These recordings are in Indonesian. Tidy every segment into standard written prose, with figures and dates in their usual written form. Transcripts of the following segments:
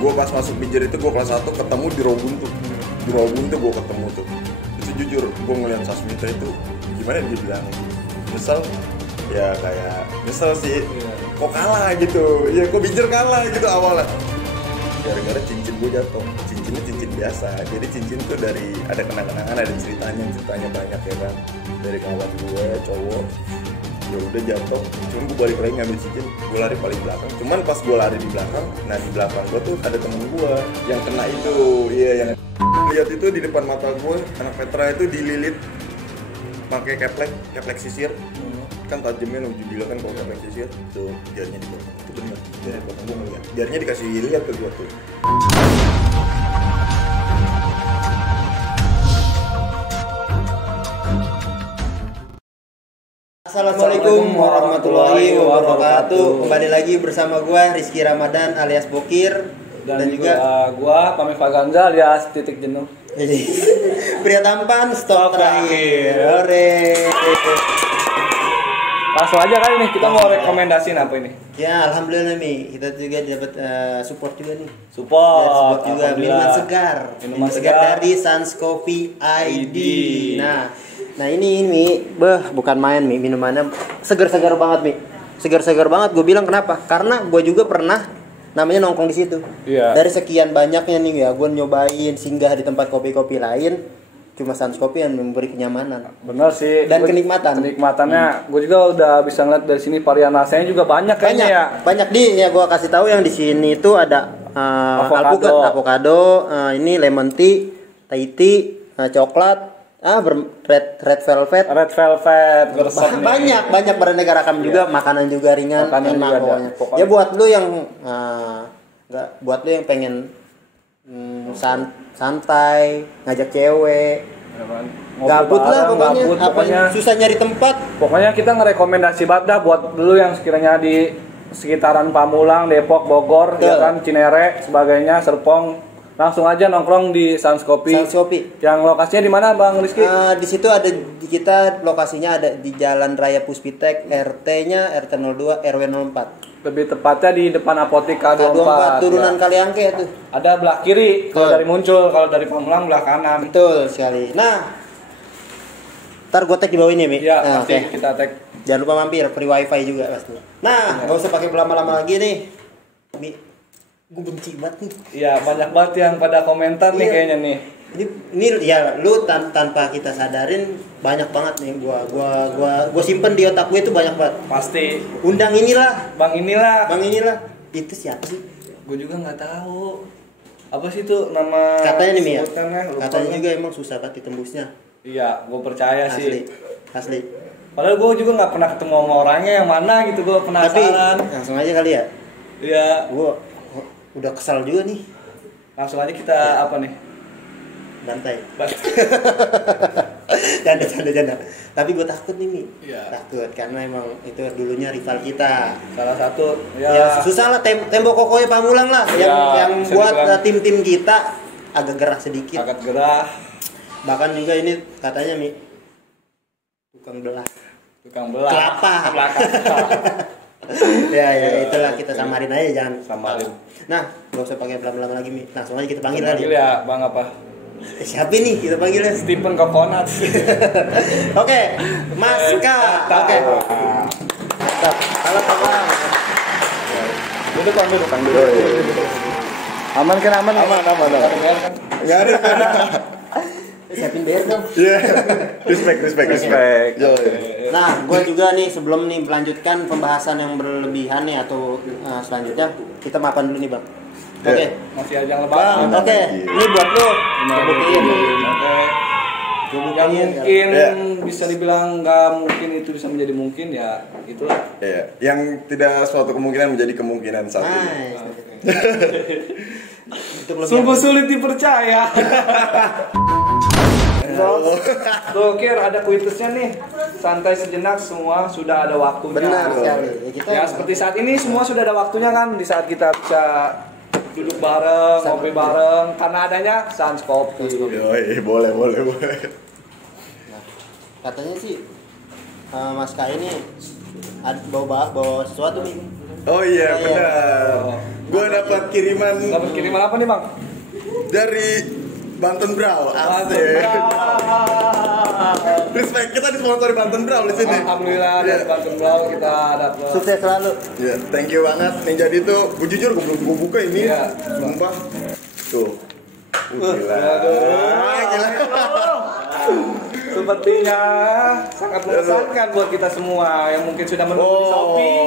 gue pas masuk Mijer itu gue kelas 1 ketemu di Rawabuntu. Di Rawabuntu gue ketemu tuh. Itu jujur gue ngeliat Sasmita itu gimana dia bilang nyesel ya, kayak nyesel sih kok kalah gitu ya, kok Mijer kalah gitu awalnya gara-gara cincin gue jatuh. Cincinnya cincin biasa, jadi cincin tuh dari ada kenang-kenangan, ada ceritanya banyak ya kan, dari kawan gue cowok. Ya udah jatuh, cuman gue balik lagi ngambil cincin, gue lari paling belakang. Cuman pas gue lari di belakang, nah di belakang gue tuh ada temen gue yang kena itu, iya yang lihat itu di depan mata gue, anak Petra itu dililit pakai keplek sisir. Kan tajamnya lo bilang kan kalau keplek sisir tuh jarinya di belakang, itu bener, jari belakang gue ngeliat, jarinya dikasih lihat ke gue tuh. Assalamualaikum warahmatullahi wabarakatuh. Kembali lagi bersama gua Rizky Ramadan alias Bokir dan juga gua Pamit Faganza alias Titik Jenuh. Pria tampan stop terakhir. Ore. Langsung aja kali nih kita mau rekomendasiin apa ini? Ya alhamdulillah nih kita juga dapat support juga nih. Support Juga minuman segar. Minuman segar dari Sans Coffee ID. Nah ini bukan main Mi, minumannya segar-segar banget Mi, segar-segar banget. Gue bilang kenapa? Karena gue juga pernah namanya nongkrong di situ. Iya. Dari sekian banyaknya nih ya, gue nyobain singgah di tempat kopi-kopi lain, cuma Sans Coffee yang memberi kenyamanan. Bener sih. Dan kenikmatan. Kenikmatannya, gue juga udah bisa ngeliat dari sini varian rasanya juga banyak kayaknya ya. Banyak ya gue kasih tahu yang di sini itu ada avocado, ini lemon tea, Thai tea, coklat. Red velvet banyak beraneka ragam juga, makanan juga ringan, enak pokoknya. Ya buat lu yang buat lu yang pengen santai, ngajak cewek, gabut lah pokoknya. Susah nyari tempat. Pokoknya kita ngerekomendasi banget dah buat lu yang sekiranya di sekitaran Pamulang, Depok, Bogor, ya kan, Cinere, sebagainya, Serpong. Langsung aja nongkrong di Sans Coffee. Yang lokasinya di mana Bang Rizky? Di situ ada kita lokasinya ada di Jalan Raya Puspitek, RT-nya RT 02 RW 04. Lebih tepatnya di depan apotek K24. Turunan ya. Kaliangke itu. Ada belah kiri kalau dari Muncul, kalau dari Pamulang belah kanan. Betul sekali. Nah, ntar gue tag di bawah ini Mi. Ya, nanti kita tag. Jangan lupa mampir, free wifi juga pasti. Nah, nggak usah pakai lama-lama lagi nih Mi. Gue benci banget nih. Iya, banyak banget yang pada komentar nih kayaknya nih. Ini ya lu tanpa kita sadarin banyak banget nih gua simpen di otak gue itu banyak banget. Pasti. Undang inilah, Bang inilah. Itu siapa sih? Gue juga nggak tahu. Apa sih itu nama? Katanya nih ya. Katanya juga emang susah banget ditembusnya. Iya, gue percaya sih. Asli. Padahal gue juga nggak pernah ketemu sama orangnya yang mana gitu, gue penasaran. Tapi langsung aja kali ya. Iya. Gue udah kesal juga nih. Langsung aja kita apa nih? Bantai. Canda. Tapi gue takut nih Mi. Iya. Takut karena emang itu dulunya rival kita. Salah satu ya susah lah, tembok kokohnya Pamulang lah ya, yang buat tim-tim kita agak gerah sedikit. Agak gerah. Bahkan juga ini katanya Mi tukang belah kelapa. ya itulah, kita samarin aja, jangan samarin. Nah, gak usah pakai lama-lama lagi Mi. Langsung aja kita panggil kali. Panggil ya, Bang apa? Siapa nih kita panggilnya? Stephen Coconut. Oke, Mas K. Oke. Mantap. Halo Bang. Duduk. Aman kan? Enggak ada. Siapin bayar dong. Iya. Respect. Nah, gue juga nih sebelum nih melanjutkan pembahasan yang berlebihan nih atau selanjutnya kita makan dulu nih Bang. Oke. Masih aja lebaran. Oke. Ini buat lu. Buktiin. Yang mungkin bisa dibilang nggak mungkin itu bisa menjadi mungkin ya itulah. Iya. Yang tidak suatu kemungkinan menjadi kemungkinan satu. Sungguh sulit dipercaya. Tuh Kir, ada kuitusnya nih. Santai sejenak, semua sudah ada waktunya. Benar sekali. Ya seperti saat ini semua sudah ada waktunya kan, di saat kita bisa duduk bareng, ngopi bareng, karena adanya Sans Coffee. Yoi, boleh. Nah, katanya sih Mas K ini ada bawa sesuatu nih. Oh iya, benar. Gue dapat kiriman apa nih bang? dari Banten Brawl. Asik. Respect, kita disponsori Banten Brawl di sini. Alhamdulillah dari Banten Brawl kita dapat. Sukses selalu. Ya, thank you banget. Nih jadi tuh, gue jujur gue belum buka ini. Iya. Sumpah. Tuh. Gila. Gila. Sepertinya sangat mengesankan buat kita semua yang mungkin sudah menunggu di Shopee.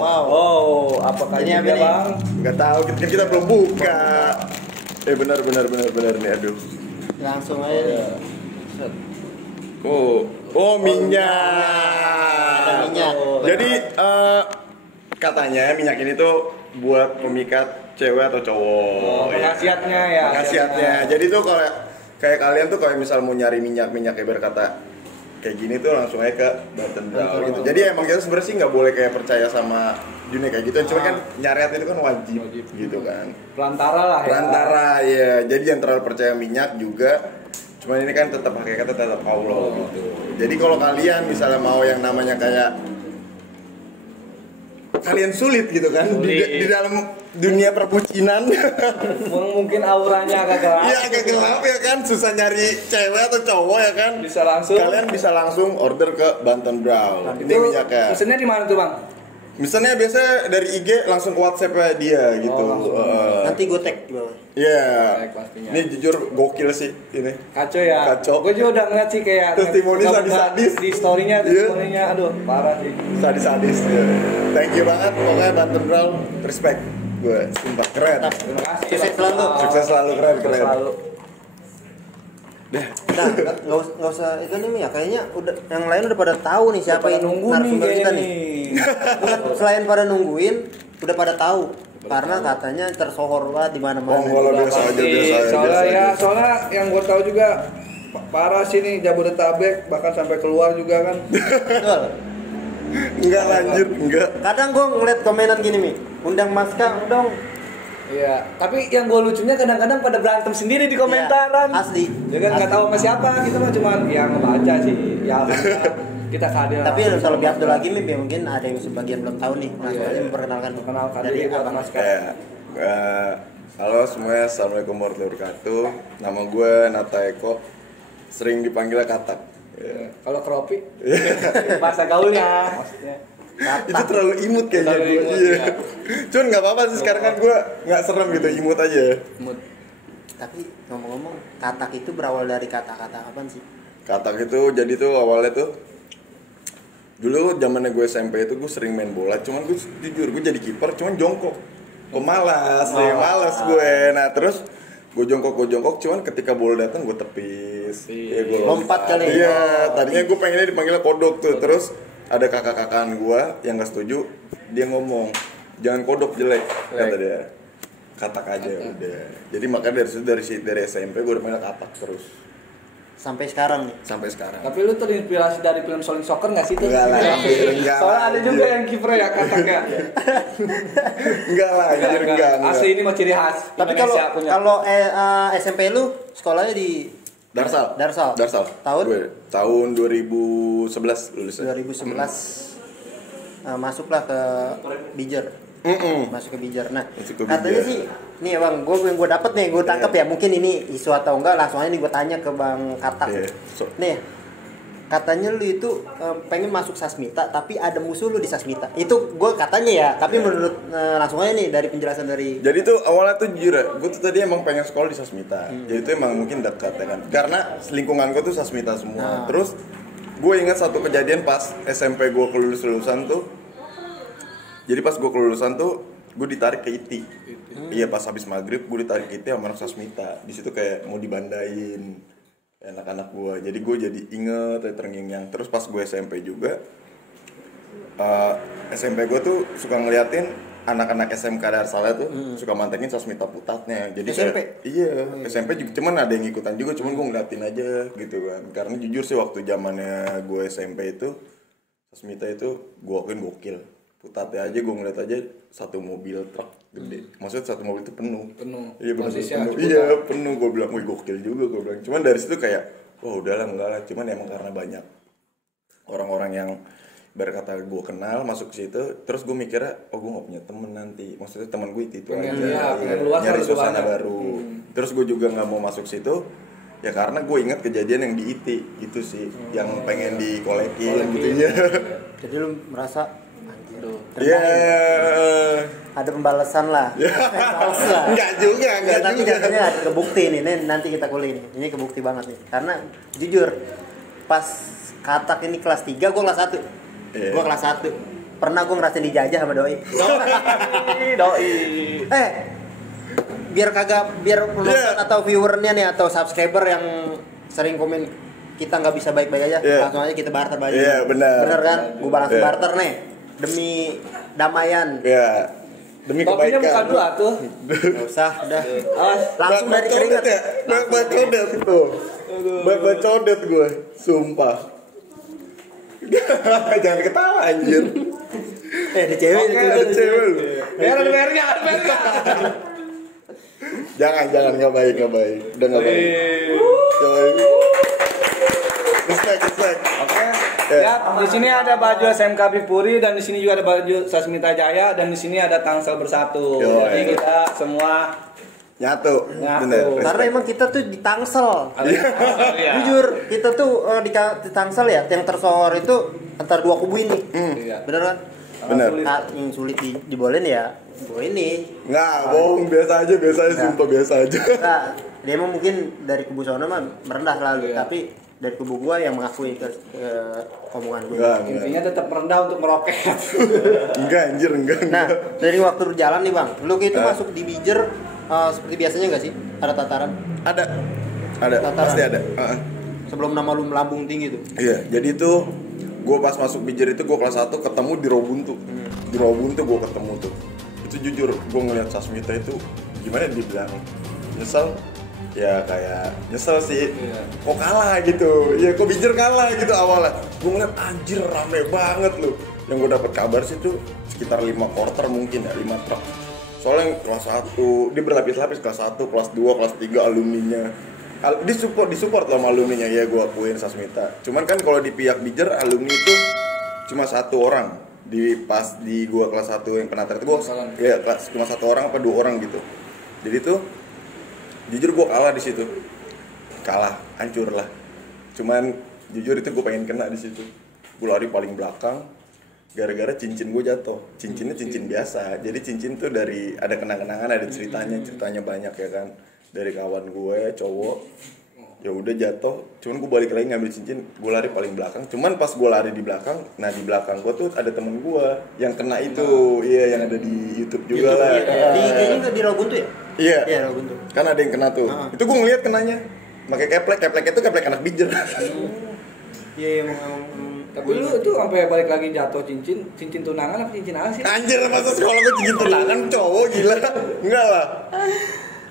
Wow. Oh, apakah Ini ini apa dia nih? bang? Nggak tahu, kita belum buka. Benar nih, aduh. Langsung aja. Oh minyak. Ada minyak. Jadi katanya minyak ini tuh buat pemikat cewek atau cowok. Khasiatnya ya. Khasiatnya. Jadi tuh kalau kayak kalian tuh kalau misal mau nyari minyak kayak berkata kayak gini tuh langsung aja ke Banten Brawl gitu. Jadi emang kita sebenarnya sih nggak boleh kayak percaya sama dunia kayak gitu. Cuma kan nyariat itu kan wajib gitu kan. Pelantara lah ya. Perantara ya. Jadi jangan terlalu percaya minyak juga. Cuman ini kan tetap hakikatnya tetap Allah gitu. Jadi kalau kalian misalnya mau yang namanya kayak kalian sulit gitu kan di dalam dunia perbucinan. Mungkin auranya agak gelap. Iya agak gelap ya kan, susah nyari cewek atau cowok ya kan. Bisa langsung. Kalian bisa langsung order ke Banten Brawl. Ini minyaknya. Pesennya di mana tuh bang? Misalnya biasa dari IG langsung ke WhatsApp dia gitu. Nanti gue tag di bawah. Iya. Tag pastinya. Ini jujur gokil sih ini. Kacau ya. Kacau. Gue juga udah ngeliat sih kayak Testimoni sadis-sadis. di story-nya, Iya. testimoninya, aduh parah sih. Sadis-sadis ya. Thank you banget pokoknya Banten Brawl. Respect. Gue sumpah keren. Terima kasih. Sukses selalu. Sukses selalu, keren. Selalu. Nah, nggak usah itu nih ya. Kayaknya udah yang lain udah pada tahu nih siapa Pada yang nunggu nih narasumber kita kayaknya nih. nih. Bukan, selain pada nungguin, udah pada tahu. Karena katanya tersohor banget di mana-mana. Oh, kalau biasa aja, biasa aja. Soalnya biasa ya, aja. soalnya yang gue tahu juga parah sih nih Jabodetabek, bahkan sampai keluar juga kan. Betul. Enggak lanjut, enggak. Kadang gue ngeliat komenan gini nih, undang Maska dong. Iya, tapi yang gue lucunya kadang-kadang pada berantem sendiri di komentaran. Iya, asli. Ya kan nggak Asli. tahu sama siapa, kita mah cuma ya ngebaca sih. Ya alhamdulillah kita kehadiran. Tapi yang lebih afdol lagi nih, mungkin ada yang sebagian belum tahu nih. Nah, Iya, soalnya iya. memperkenalkan Perkenalkan diri buat Mas Kak. Halo semuanya, assalamualaikum warahmatullahi wabarakatuh. Nama gue Nata Eko, sering dipanggilnya Katak. Kalau keropi, bahasa gaulnya maksudnya. Itu terlalu imut kayaknya Terlalu gue. imut, Iya. ya. Cuman nggak apa-apa sih, sekarang kan gue nggak serem gitu, imut aja. Mood. Tapi ngomong-ngomong, katak itu berawal dari kata-kata apa sih? Katak itu jadi tuh awalnya tuh dulu zamannya gue SMP itu gue sering main bola, cuman gue jujur gue jadi kiper cuman jongkok. Pemalas, malas gue. Nah terus gue jongkok, cuman ketika bola datang gue tepis. Ya, gue Lompat kali. Iya, tadinya gue pengennya dipanggilnya kodok tuh. Terus ada kakak-kakaan gue yang gak setuju, dia ngomong jangan kodok jelek, kata dia. Katak aja udah. Jadi makanya dari SMP gue udah main katak terus Sampai sekarang nih. sampai sekarang. Tapi lu terinspirasi dari film Solid Soccer nggak sih tuh? Enggak lah, enggak. Soalnya ada juga yang kipernya ya kataknya. Enggak lah, anjir, enggak. Asli ini mah ciri khas Tapi kalau Indonesia punya. kalau SMP lu sekolahnya di Darsal. Darsal. Tahun? Gue, tahun 2011 lulusnya. 2011 masuklah ke Bijer. Masuk ke Bijer. Nah, Masuk ke katanya Bijer. sih, nih bang, gue dapet nih, gue tangkep ya. Mungkin ini isu atau enggak, langsung aja nih gue tanya ke bang Katak. Iya, Nih, katanya lu itu pengen masuk Sasmita, tapi ada musuh lu di Sasmita. Itu gue katanya ya, tapi menurut langsung aja nih dari penjelasan dari. Jadi tuh awalnya tuh jujur ya, gue tuh tadi emang pengen sekolah di Sasmita. Jadi tuh emang mungkin dekat ya kan. Karena lingkungan gue tuh Sasmita semua. Terus gue ingat satu kejadian pas SMP gue kelulusan tuh. Jadi pas gue kelulusan tuh gue ditarik ke ITI. Iya pas habis maghrib gue ditarik ke ITI sama anak Sasmita. Di situ kayak mau dibandain anak-anak gue. Jadi gue jadi inget terngiang-ngiang. Terus pas gue SMP juga, SMP gue tuh suka ngeliatin anak-anak SMK Darsalnya tuh suka mantengin Sasmita Putatnya. Jadi SMP? Iya, SMP juga, cuman ada yang ikutan juga, cuman gue ngeliatin aja gitu kan. Karena jujur sih waktu zamannya gue SMP itu Sasmita itu gue akuin gokil. Putatnya aja gue ngeliat aja satu mobil truk gede. Maksudnya satu mobil itu penuh. Iya benar penuh. Iya penuh, gue bilang wih gokil juga gue bilang. Cuman dari situ kayak wah udahlah enggak lah. Cuman emang karena banyak orang-orang yang berkata gue kenal masuk ke situ, terus gue mikirnya gue nggak punya temen nanti, maksudnya teman gue itu pengen, aja, nyari suasana baru. Terus gue juga nggak mau masuk situ ya karena gue ingat kejadian yang di IT gitu sih, yang pengen dikolekin gitu ya. Jadi lu merasa anjir, ada pembalasan lah. Balas lah. Enggak juga. Tapi jatuhnya ada kebukti nih, nanti kita kulik nih. Ini kebukti banget nih. Karena jujur pas katak ini kelas 3, gue kelas 1. Gue kelas 1. Pernah gue ngerasain dijajah sama doi. Biar penonton atau viewernya nih atau subscriber yang sering komen kita nggak bisa baik-baik aja, langsung aja kita barter baju. Bener kan? Gue balas barter nih demi damaian. Demi kebaikan. Bukan dua tuh. Gak usah, udah. Langsung dari keringat ya. Banyak codet tuh. Banyak codet gue, sumpah. Jangan ketawa anjir. Ada cewek, ada cewek. Biar-biarnya. Jangan nggak baik. Udah nggak baik. Respect. Oke. Ya, di sini ada baju SMK Bipuri dan di sini juga ada baju Sasmita Jaya dan di sini ada Tangsel Bersatu. Jadi kita semua nyatu. Bener. Karena emang kita tuh di Tangsel. Jujur, kita tuh di Tangsel ya, yang tersohor itu antara dua kubu ini. Bener kan? Bener. Yang sulit dibolehin ya gue ini. Nggak, bohong, biasa aja, sumpah biasa aja. Nah, dia emang mungkin dari kubu sono mah merendah selalu, tapi dari kubu gua yang mengakui ke omongan gue. Intinya tetap rendah untuk meroket. Enggak. Nah, dari waktu berjalan nih bang, lu gitu masuk di Bijer seperti biasanya nggak sih? Ada tataran? Ada, tataran. Pasti ada. Sebelum nama lu melambung tinggi tuh. Iya, jadi tuh gue pas masuk Bijer itu gue kelas 1 ketemu di Robuntu. Di Robuntu gue ketemu tuh. Itu jujur gue ngeliat Sasmita itu gimana dibilang nyesel. Ya kayak nyesel sih, kok kalah gitu, ya kok Bijer kalah gitu awalnya. Gue ngeliat anjir rame banget loh. Yang gue dapet kabar sih tuh sekitar 5 quarter mungkin ya, 5 truk. Soalnya kelas 1, dia berlapis-lapis, kelas 1, kelas 2, kelas 3 alumninya. Disupport lah sama alumninya, ya gue akuin Sasmita. Cuman kan kalau di pihak Bijer alumni itu cuma 1 orang. Pas di gue kelas 1 yang penataran itu gue ya cuma 1 orang apa 2 orang gitu. Jadi tuh jujur gue kalah di situ, hancur lah. Cuman jujur itu gue pengen kena di situ. Gue lari paling belakang, gara-gara cincin gue jatuh. Cincinnya cincin biasa, jadi cincin tuh dari ada kenang-kenangan, ada ceritanya banyak ya kan. Dari kawan gue cowok, ya udah jatuh. Cuman gue balik lagi ngambil cincin, gue lari paling belakang. Cuman pas gue lari di belakang, nah di belakang gue tuh ada temen gue yang kena itu, yang ada di YouTube juga lah. Di Robuntu ya? Iya, kan ada yang kena tuh. Itu gue ngeliat kenanya, pakai keplek itu keplek anak Bijer. Iya, tapi lu tuh sampai balik lagi jatuh cincin tunangan apa cincin apa sih? Anjir, masa sekolah gue cincin tunangan cowok gila? Enggak lah.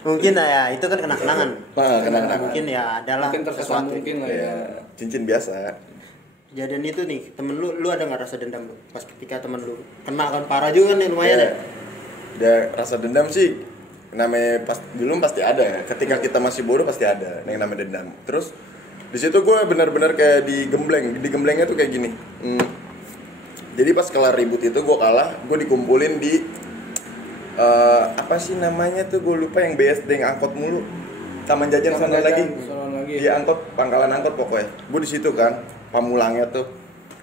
Mungkin ya itu kan kenang-kenangan. Kenang-kenangan. Mungkin ya adalah mungkin terkesan mungkin lah ya. Cincin biasa. Kejadian itu nih, temen lu ada nggak rasa dendam lu? Pas ketika temen lu kena kan parah juga nih lumayan ya. Ada rasa dendam sih. Namanya belum pasti ada. Ketika kita masih bodoh pasti ada yang namanya dendam. Terus di situ gue benar-benar kayak digemblengnya tuh kayak gini. Jadi pas kelar ribut itu gue kalah, gue dikumpulin di apa sih namanya tuh, gue lupa, yang BSD yang angkot mulu, taman jajan sana lagi. Dia angkot, pangkalan angkot pokoknya. Gue di situ kan, pamulangnya tuh.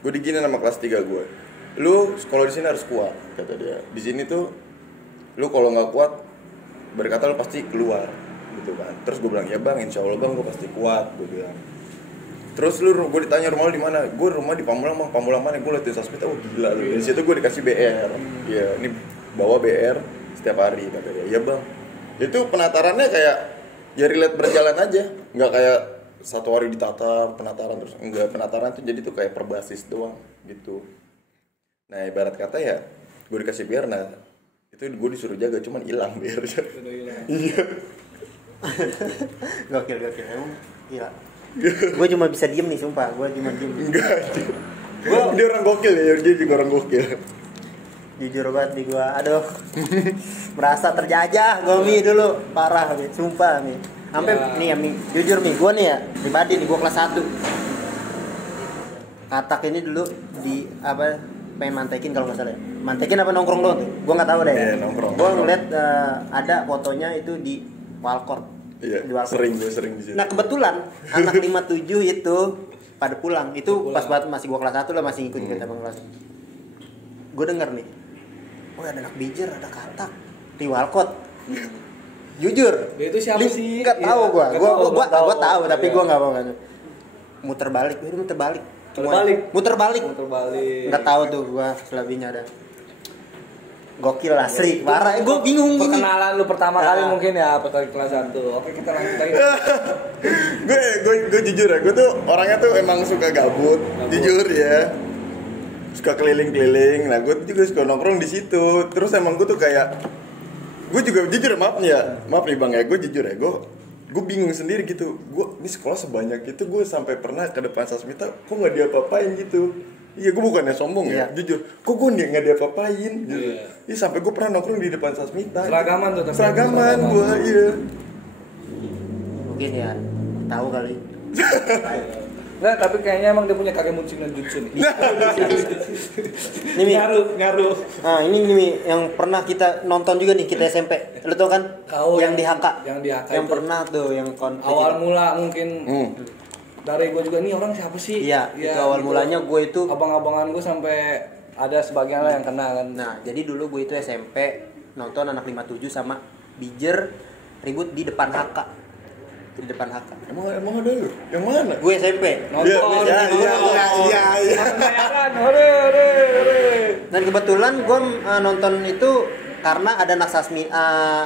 Gue digini sama kelas 3 gue. Lu kalau di sini harus kuat, kata dia. Di sini tuh lu kalau nggak kuat, berkata lu pasti keluar gitu kan. Terus gue bilang, ya bang, insya Allah bang, gue pasti kuat, gue bilang. Terus gue ditanya rumah lu di mana? Gue rumah di Pamulang bang. Pamulang mana? Gue liatin Sasmita, gila lu. Di situ gue dikasih BR. Iya, ini bawa BR setiap hari, kata dia. Ya bang. Itu penatarannya kayak ya relate berjalan aja, nggak kayak satu hari ditatar penataran terus. Enggak, penataran tuh jadi tuh kayak perbasis doang gitu. Nah ibarat kata ya, gue dikasih BR, nah itu gue disuruh jaga, cuman hilang BR-nya. Iya. Gokil emang gila. Gue cuma bisa diem nih, sumpah. Gue cuma diem. Enggak. Dia orang gokil ya, dia juga orang gokil. Jujur banget nih gue, aduh. Merasa terjajah gue Mi dulu, parah Mi, sumpah Mi. Sampai nih ya Mi, jujur Mi, gue nih ya pribadi nih, gue kelas 1. Katak ini dulu di apa pengen mantekin kalau nggak salah. Mantekin apa nongkrong doang tuh? Gua nggak tahu deh. Iya, nongkrong. Gua ngeliat ada fotonya itu di Walcott. Iya. Di Walcott. Gue sering di situ. Nah, kebetulan anak 57 itu pada pulang. Itu pas banget masih gua kelas 1 lah, masih ngikut abang kelas. Gua denger nih. Oh, ada anak bijer, ada Katak di Walcott. Jujur. Dia itu siapa sih? Enggak tahu Iya, gua tahu tapi iya. gua enggak mau kan. Muter balik. Muter balik. Enggak tahu tuh gua selebihnya ada. Gokil asli, parah. Gua bingung gini. Perkenalan lu pertama kali mungkin ya pas lagi kelas 1. Oke, kita lanjut lagi. gue jujur ya, gue tuh orangnya tuh emang suka gabut. Jujur ya. Suka keliling-keliling. Nah, gue juga suka nongkrong di situ. Terus emang gue tuh kayak gue juga jujur maaf nih bang ya, gue jujur ya, gue bingung sendiri gitu. Gue ini sekolah sebanyak itu, gue sampai pernah ke depan Sasmita kok nggak diapa-apain gitu. Iya, gue bukannya sombong ya, jujur. Kok gue nggak diapa-apain gitu. Iya, sampai gue pernah nongkrong di depan Sasmita. Seragaman tuh. Seragaman gue, iya. Mungkin ya tahu kali. Nah, tapi kayaknya emang dia punya Kagemushin no Jutsu nih. Ini Mi. Ngaruh. Nah, ini Mi yang pernah kita nonton juga nih kita SMP. Lu tau kan? Tahu yang di HK. Yang di HK. Yang itu. pernah tuh yang konflik. Awal mula mungkin dari gue juga nih orang siapa sih? Iya, itu awal gitu. mulanya gue itu abang-abangan gue sampai ada sebagian lah yang kena kan. Nah, jadi dulu gue itu SMP nonton anak 57 sama Bijer ribut di depan HK. Di depan HK. Emang ada lu? Yang mana? Gue SMP. Nonton. Iya. Dan kebetulan gue nonton itu karena ada anak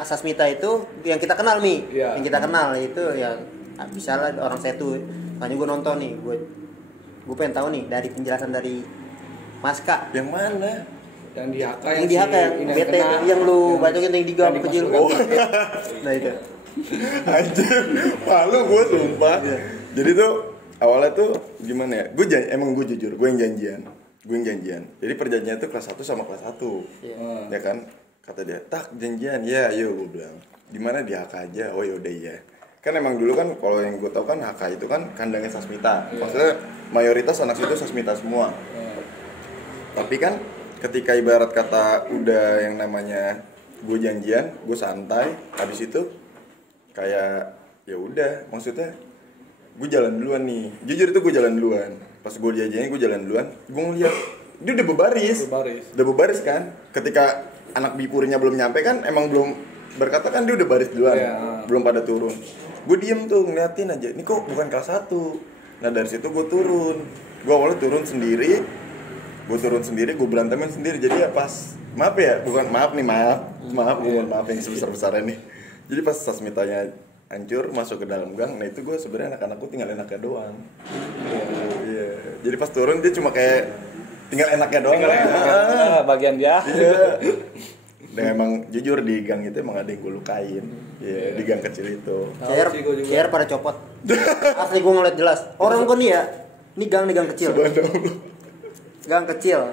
Sasmita itu yang kita kenal Mi. Iya. Yang kita kenal itu ya bisa lah orang Setu. Makanya gue nonton nih. Gue pengen tahu nih dari penjelasan dari Maska. Yang mana? Yang di HK Yang di HK yang BT yang lu bacokin yang di gang kecil. Nah itu. Anjir, malu gue sumpah. Jadi tuh awalnya tuh gimana ya? Emang gue jujur, gue yang janjian. Jadi perjanjiannya tuh kelas 1 sama kelas 1. Ya kan? Kata dia, "Tak, janjian." "Ya, ayo," gue bilang. "Di mana?" "Di HK aja." "Oh yaudah iya." Kan emang dulu kan kalau yang gue tahu kan HK itu kan kandangnya Sasmita. Maksudnya mayoritas anak situ Sasmita semua. Tapi kan ketika ibarat kata udah yang namanya gue janjian, gue santai, habis itu kayak ya udah, maksudnya gue jalan duluan nih. Jujur itu gue jalan duluan. Pas gue diajarin gue jalan duluan, gue ngeliat dia udah berbaris kan. Ketika anak bipurinya belum nyampe kan, emang belum berkata kan dia udah baris duluan, belum pada turun. Gue diem tuh ngeliatin aja, ini kok bukan kelas 1. Nah dari situ gue turun. Gue awalnya turun sendiri, gue berantemin sendiri. Jadi ya pas maaf bukan yang sebesar-besarnya nih. Jadi pas Sasmitanya hancur masuk ke dalam gang, nah itu gue sebenarnya anak-anakku tinggal enaknya doang. Iya. Jadi pas turun dia cuma kayak tinggal enaknya doang. Bagian dia. Iya. Dan emang jujur di gang itu emang ada yang gue lukain. Iya, di gang kecil itu. Care pada copot. Asli gue ngeliat jelas. Orang gue nih ya, ini gang kecil. Gang kecil.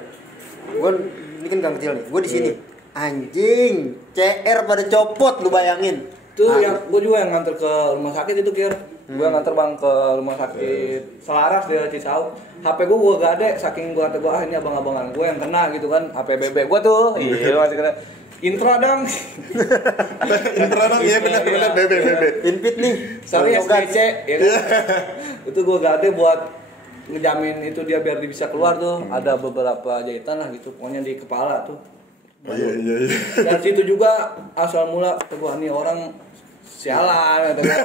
Ini kan gang kecil nih. Gue di sini. Anjing, CR pada copot, lu bayangin. Tuh yang gue juga yang nganter ke rumah sakit itu Kir. Gue nganter bang ke rumah sakit Selaras di Cisauk. HP gue gak ada, saking gue kata gue ini abang-abangan gue yang kena gitu kan. HP BB gue tuh, iya masih kena. Intra dong. Iya benar BB. Inpit nih. Sorry SDC, ya kan? Itu gue gak ada buat ngejamin itu dia biar dia bisa keluar tuh. Ada beberapa jahitan lah gitu, pokoknya di kepala tuh. Iya. Dan situ juga asal mula kata gue nih orang sialan kata gue.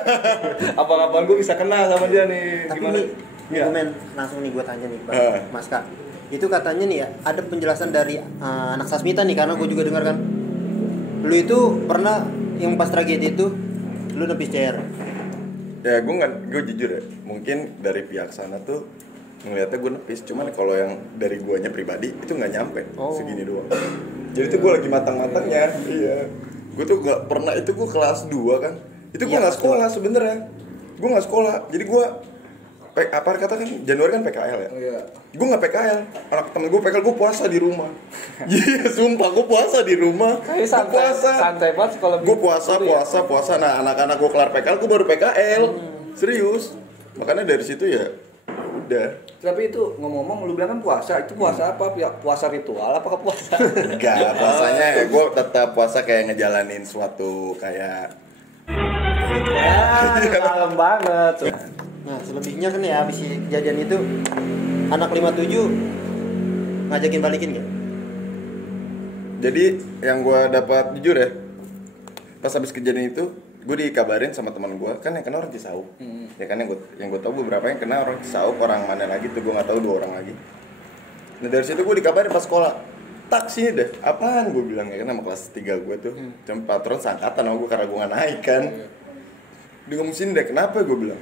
Abang-abang gue bisa kena sama dia nih. Tapi gimana? nih, gue langsung nih gue tanya nih Bang Maska. Itu katanya nih ya, ada penjelasan dari anak Sasmita nih, karena gue juga dengar kan. Lu itu pernah yang pas tragedi itu lu nebis CR. Ya gue jujur ya, mungkin dari pihak sana tuh ngeliatnya gue nepis, cuman kalau yang dari guanya pribadi itu nggak nyampe segini doang. Jadi itu gue lagi matang-matangnya. Iya. Gue tuh gak pernah, itu gue kelas 2 kan. Itu gue nggak sekolah sebenarnya. Gue nggak sekolah. Jadi gue apa kata kan Januari kan PKL ya. Iya. Gue nggak PKL. Anak temen gue PKL, gue puasa di rumah. Iya sumpah gue puasa di rumah. Kayak santai banget kalau gue puasa. Nah anak-anak gue kelar PKL, gue baru PKL. Serius. Makanya dari situ ya udah. Tapi itu ngomong-ngomong lu bilang kan puasa, itu puasa apa? Puasa ritual apa ke puasa? Enggak, puasanya ya gue tetap puasa kayak ngejalanin suatu kayak Malam banget. Nah, selebihnya kan ya habis kejadian itu anak 57 ngajakin balikin nggak? Jadi yang gue dapat jujur ya, pas habis kejadian itu gue dikabarin sama teman gue, kan yang kena orang Cisauk. Ya kan yang gue tahu beberapa yang kena orang Cisauk, orang mana lagi tuh gue nggak tahu, 2 orang lagi. Nah dari situ gue dikabarin pas sekolah, tak sini deh, apaan gue bilang ya kan sama kelas 3 gue tuh, cuma patron seangkatan sama gue karena gue nggak naik kan. Dia ngomong sini deh, kenapa gue bilang,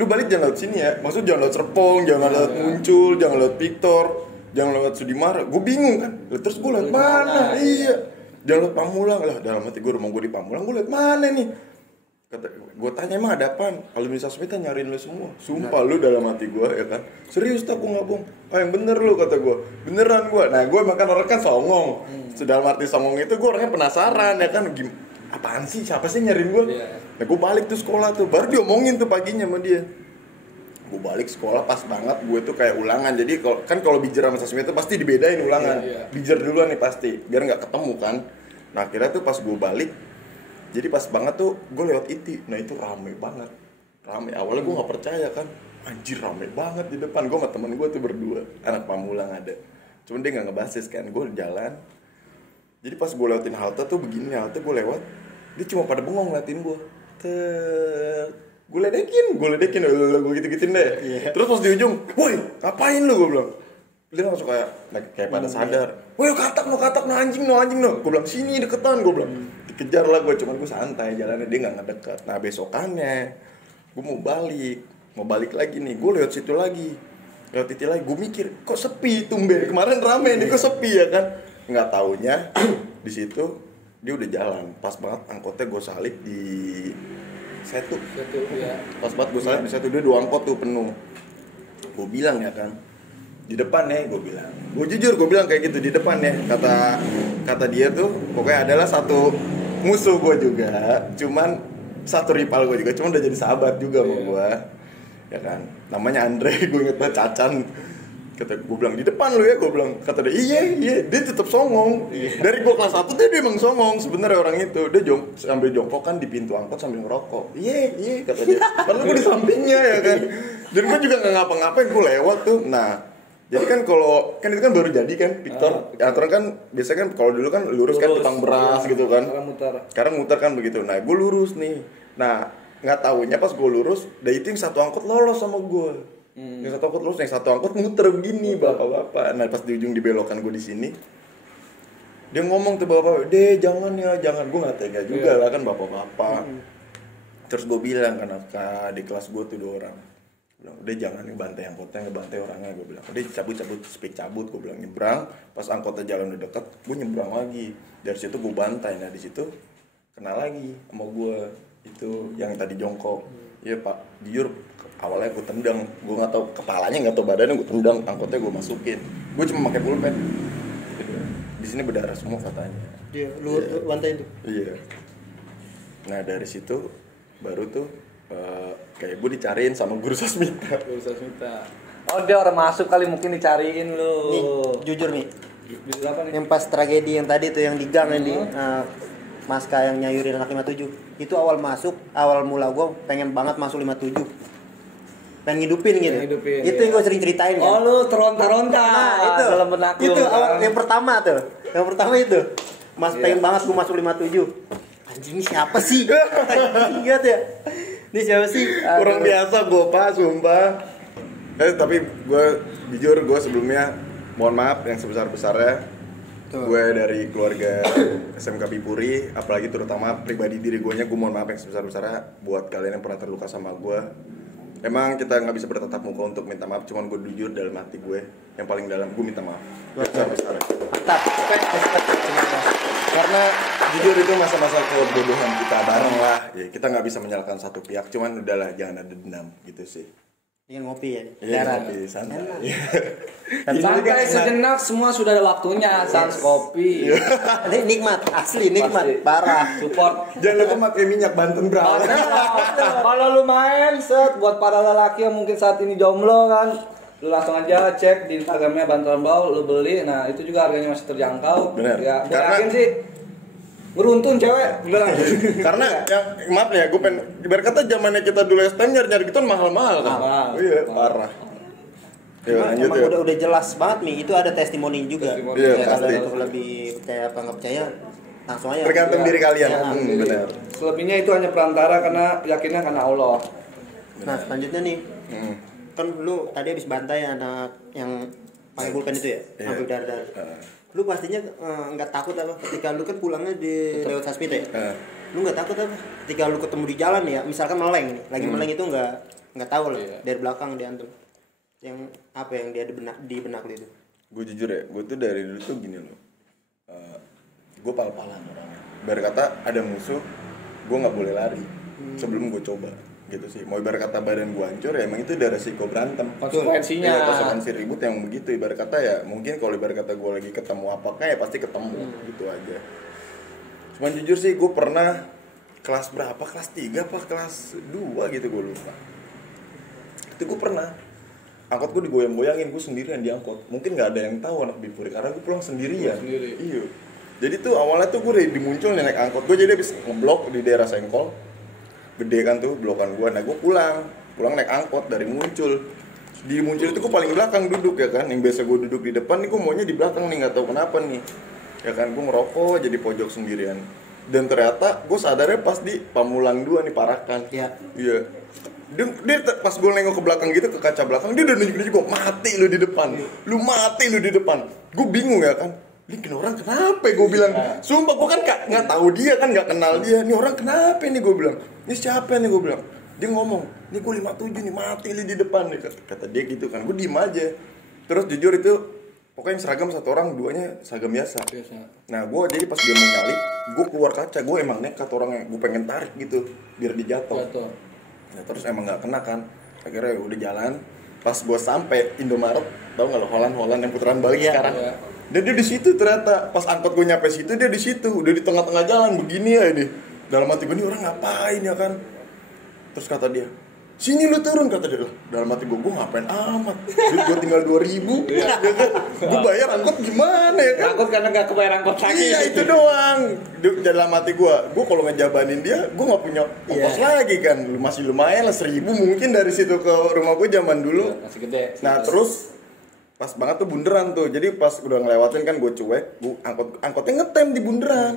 lu balik jangan lewat sini ya, maksud jangan lewat Serpong, jangan lewat Muncul, jangan lewat Victor, jangan lewat Sudimara. Gue bingung kan, terus gue lewat mana? Iya, jangan lewat Pamulang lah. Dalam hati gue, rumah gue di Pamulang, gue lewat mana nih? Kata gue, tanya emang ada apaan? Alumni Sasmita nyariin lu semua. Sumpah lu, dalam hati gue ya kan, serius tak gue nggak bohong. Yang bener lu, kata gue, beneran gue. Nah gue makan orang kan songong. Dalam arti songong itu gue orangnya penasaran ya kan, apaan sih, siapa sih nyariin gue? Nah gue balik tuh sekolah tuh, baru diomongin tuh paginya sama dia. Gue balik sekolah pas banget, gue tuh kayak ulangan. Jadi kalau bijer sama Sasmita itu pasti dibedain ulangan. Bijer duluan nih pasti, biar nggak ketemu kan. Nah akhirnya tuh pas gue balik, jadi pas banget tuh gue lewat IT. Nah itu rame banget, rame. Awalnya gue nggak percaya kan, anjir rame banget di depan. Gue sama temen gue tuh berdua, anak Pamulang ada. Cuman dia nggak ngebasis kan, gue jalan. Jadi pas gue lewatin halte tuh begini, halte gue lewat, dia cuma pada bengong ngeliatin gue. Gue ledekin, gue gitu-gituin deh. Terus pas di ujung, woi ngapain lu, gue bilang. Dia langsung kayak pada sadar. Woi katak no anjing no. Gue bilang sini deketan, gue bilang. Dikejar lah gue, cuman gue santai jalannya, dia nggak ngedekat. Nah besokannya gue mau balik lagi nih, gue lewat situ lagi, lewat titik lagi. Gue mikir kok sepi tumben, kemarin rame nih kok sepi ya kan. Nggak taunya di situ dia udah jalan. Pas banget angkotnya gue salip di Setu ya. Pas banget gue salip di Setu, dia 2 angkot tuh penuh. Gue bilang ya kan, di depan ya, gue bilang, gue jujur gue bilang kayak gitu, di depan ya. Kata dia tuh pokoknya adalah satu musuh gue juga, cuman satu rival gue juga, cuman udah jadi sahabat juga sama gue ya kan, namanya Andre. Gue inget banget, Cacan. Kata gue bilang di depan lu ya, gue bilang. Kata dia iya dia tetap songong. Dari gue kelas 1 dia emang songong sebenarnya orang itu. Dia sambil jongkok kan di pintu angkot sambil ngerokok. Iya kata dia, padahal gue di sampingnya ya kan. Dan gue juga nggak ngapa-ngapain, gue lewat tuh. Nah jadi kan kalau kan itu kan baru jadi kan Victor, aturan kan biasanya kan kalau dulu kan lurus kan tukang beras gitu kan. Sekarang muter kan begitu. Nah gue lurus nih. Nah nggak taunya pas gue lurus, dah itu yang satu angkot lolos sama gue. Yang satu angkot lurus, yang satu angkot muter begini bapak-bapak. Nah pas di ujung dibelokan gue di sini, dia ngomong tuh bapak, deh jangan ya jangan. Gue nggak tega juga lah kan bapak-bapak. Terus gue bilang kan di kelas gue tuh 2 orang. Udah jangan ngebantai angkotnya, ngebantai orangnya, gue bilang. Udah cabut, gue bilang nyebrang. Pas angkotnya jalan udah deket, gue nyebrang lagi. Dari situ gue bantai. Nah di situ kena lagi sama gue itu yang tadi jongkok. Iya pak, jujur awalnya gue tendang, gue nggak tahu kepalanya, nggak tahu badannya, gue tendang, angkotnya gue masukin. Gue cuma pakai pulpen. Di sini berdarah semua katanya. Dia lu bantai itu. Iya. Nah dari situ baru tuh kayak gue dicariin sama guru Sasmita. Oh dia orang masuk kali, mungkin dicariin lu. Nih, jujur nih. Jujur apa nih? Yang pas tragedi yang tadi tuh yang di gang yang di Maska yang nyayurin anak 57. Itu awal mula gue pengen banget masuk 57. Pengen ngidupin gitu. Itu yang gue sering ceritain kan. Oh lu teronta-ronta. Nah, itu dalam benak lu. Itu awal yang pertama tuh. Yang pertama itu. Mas pengen banget gue masuk 57. Anjing ini siapa sih? Ingat ya. Ini siapa sih? Kurang biasa gue pak, sumpah. Tapi gue jujur, gue sebelumnya mohon maaf yang sebesar-besarnya. Gue dari keluarga SMK Bipuri, apalagi terutama pribadi diri gue mohon maaf yang sebesar-besarnya buat kalian yang pernah terluka sama gue. Emang kita nggak bisa bertatap muka untuk minta maaf, cuman gue jujur dalam hati gue yang paling dalam, gue minta maaf besar-besarnya. Mantap. Karena jujur itu masa-masa kebodohan kita bareng lah. Ya, kita nggak bisa menyalahkan satu pihak, cuman udahlah jangan ada dendam gitu sih. Ingin ngopi ya. Iya, Darat. ngopi santai. Santai sejenak, semua sudah ada waktunya. Sans Kopi. Ini nikmat, asli nikmat, Pasti. parah. Support. Jangan lupa pakai minyak Banten berapa. Kalau lu main set buat para lelaki yang mungkin saat ini jomblo kan, lu langsung aja cek di Instagramnya Bantuan Bau, lu beli. Nah itu juga harganya masih terjangkau. Bener. Ya, gue Karena- yakin sih beruntun cewek. Beneran. Karena yang maaf ya, gue pengen ibarat kata zamannya kita dulu STM nyari gitu mahal-mahal kan. Mahal. Iya, parah. Ya, Emang, lanjut emang ya. udah jelas banget nih, itu ada testimoni juga. Testimoni. Iya, Ya, kalau pasti. untuk lebih percaya apa nggak percaya, langsung aja. Tergantung Iya. diri kalian. Ya, Benar. Selebihnya itu hanya perantara karena yakinnya karena Allah. Nah selanjutnya nih, Hmm. kan lu tadi habis bantai anak yang pakai pulpen itu ya, Iya. sampai darah. Lu pastinya nggak takut apa ketika lu kan pulangnya di lewat Sasmita ya? Lu nggak takut apa ketika lu ketemu di jalan ya, misalkan meleng nih, lagi meleng itu nggak tahu lah Iya. dari belakang diantum. Yang apa yang dia di benak lu itu? Gue jujur ya, gue tuh dari dulu tuh gini loh. Gue pal-palan orangnya. Ibarat kata ada musuh, gue nggak boleh lari sebelum gue coba gitu sih. Mau ibarat kata badan gue hancur ya emang itu udah resiko berantem. Konsekuensinya. Iya, konsekuensi ribut yang begitu. Ibarat kata ya mungkin kalau ibarat kata gue lagi ketemu apakah ya pasti ketemu gitu aja. Cuman jujur sih gue pernah kelas berapa? Kelas 3 apa kelas 2 gitu gue lupa. Itu gue pernah angkot gue digoyang-goyangin, gue sendirian di angkot. Mungkin nggak ada yang tahu anak Bipuri karena gue pulang sendirian. Sendiri. Iya. Jadi tuh awalnya tuh gue udah dimuncul nih naik angkot. Gue jadi habis ngeblok di daerah Sengkol. Gede kan tuh blokan gue. Nah gue pulang naik angkot dari Muncul. Di Muncul itu gue paling belakang duduk ya kan. Yang biasa gue duduk di depan nih gue maunya di belakang nih, nggak tahu kenapa nih. Ya kan gue ngerokok jadi pojok sendirian. Dan ternyata gue sadarnya pas di Pamulang 2 nih Parakan. Iya. Iya. Dia pas gue nengok ke belakang gitu, ke kaca belakang, dia udah nunjuk-nunjuk gue, mati lu di depan. Lu mati lu di depan. Gue bingung ya kan. Ini orang kenapa? Gue bilang, sumpah gue kan nggak tahu dia kan, nggak kenal dia. Ini orang kenapa nih? Gue bilang, ini siapa nih? Gue bilang. Dia ngomong, ini gue 57 nih, mati lu di depan. Kata dia gitu kan. Gue diem aja. Terus jujur itu, pokoknya seragam satu orang, duanya seragam biasa. Nah gue jadi pas dia mau nyalip, gue keluar kaca. Gue emang nekat orangnya, gue pengen tarik gitu biar dia jatuh. Nah, terus emang nggak kena kan, akhirnya udah jalan. Pas gue sampai Indomaret, tau nggak lo Holland yang putaran balik sekarang. Iya. Dan dia di situ ternyata, pas angkot gue nyampe situ dia di situ, udah di tengah-tengah jalan begini ya ini. Dalam hati gue nih orang ngapain ya kan? Terus kata dia, sini lu turun, kata dia. Dalam hati gue ngapain amat? Duit gue tinggal 2.000, ya kan? Gue bayar angkot gimana ya kan? Takut karena gak kebayar angkot lagi. Iya itu doang. Dalam hati gue kalau ngejabanin dia, gue nggak punya ongkos lagi kan. Masih lumayan lah 1.000 mungkin dari situ ke rumah gue zaman dulu. Masih gede. Nah terus pas banget tuh bunderan tuh. Jadi pas udah ngelewatin kan gue cuek, angkotnya ngetem di bunderan.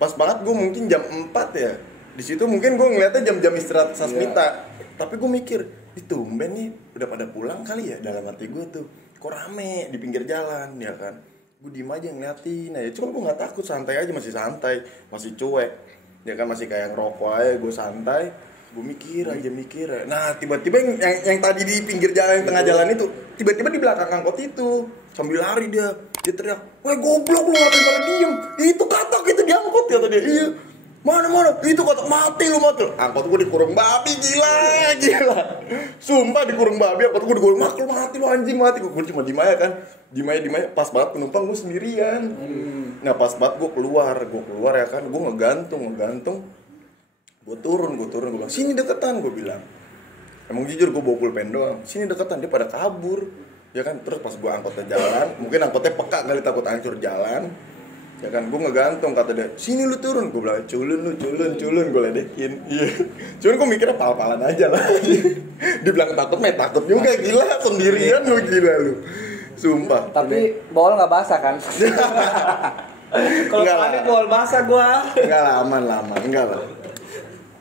Pas banget gue mungkin jam 4 ya. Di situ mungkin gue ngeliatnya jam-jam istirahat Sasmita. Tapi gue mikir, tumben nih udah pada pulang kali ya. Dalam hati gue tuh, kok rame di pinggir jalan ya kan. Gue diem aja ngeliatin aja, cuma gue nggak takut, santai aja, masih santai, masih cuek ya kan, masih kayak ngerokok aja, gue santai, gue mikir aja. Nah tiba-tiba yang tadi di pinggir jalan, yang tengah jalan itu, tiba-tiba di belakang angkot itu sambil lari dia teriak, weh goblok lu ngapain pada diem, itu katak itu di angkot, kata dia. Iya, mana itu katak, mati lu. Angkot gue dikurung babi, gila sumpah dikurung babi, angkot gue dikurung, mati lu anjing, mati. Gue cuma diem aja kan, diem aja, pas banget penumpang gue sendirian. Nah pas banget gue keluar ya kan, gue ngegantung, gue turun, gue bilang sini deketan, gue bilang. Emang jujur gue bawa pulpen doang, sini deketan, dia pada kabur ya kan. Terus pas gue angkotnya jalan, mungkin angkotnya peka kali, takut hancur jalan ya kan. Gue ngegantung, kata dia sini lu turun, gue bilang culun, gue ledekin. Iya, cuman gue mikirnya pal-palan aja lah. Dibilang takut, takut juga, gila sendirian lu, gila lu, sumpah. Tapi bawal nggak basah kan? Kalau Enggak lah. panik bawal basah gua. Enggak lah, aman, enggak lah.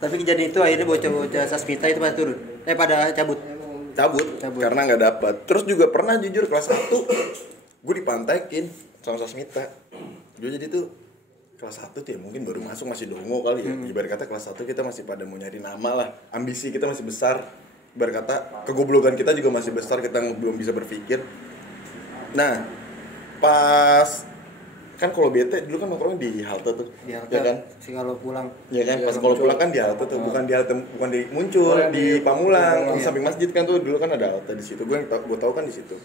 Tapi kejadian itu akhirnya bocah-bocah Sasmita itu pada turun, pada cabut. Karena nggak dapat. Terus juga pernah jujur kelas 1 gue dipantekin sama Sasmita. Gue jadi tuh kelas 1 tuh ya mungkin baru masuk, masih dongo kali ya. Ibarat kata kelas 1 kita masih pada mau nyari nama lah. Ambisi kita masih besar. Ibarat kata kegoblokan kita juga masih besar, kita belum bisa berpikir. Nah, pas kan kalau bete dulu kan nongkrong di halte tuh. Di halte. Ya kan? Si kalau pulang. Ya kan, pas kalau pulang kan di halte tuh, bukan di halte, bukan di muncul di Pamulang, di samping masjid kan tuh dulu kan ada halte di situ. Gue tahu kan di situ.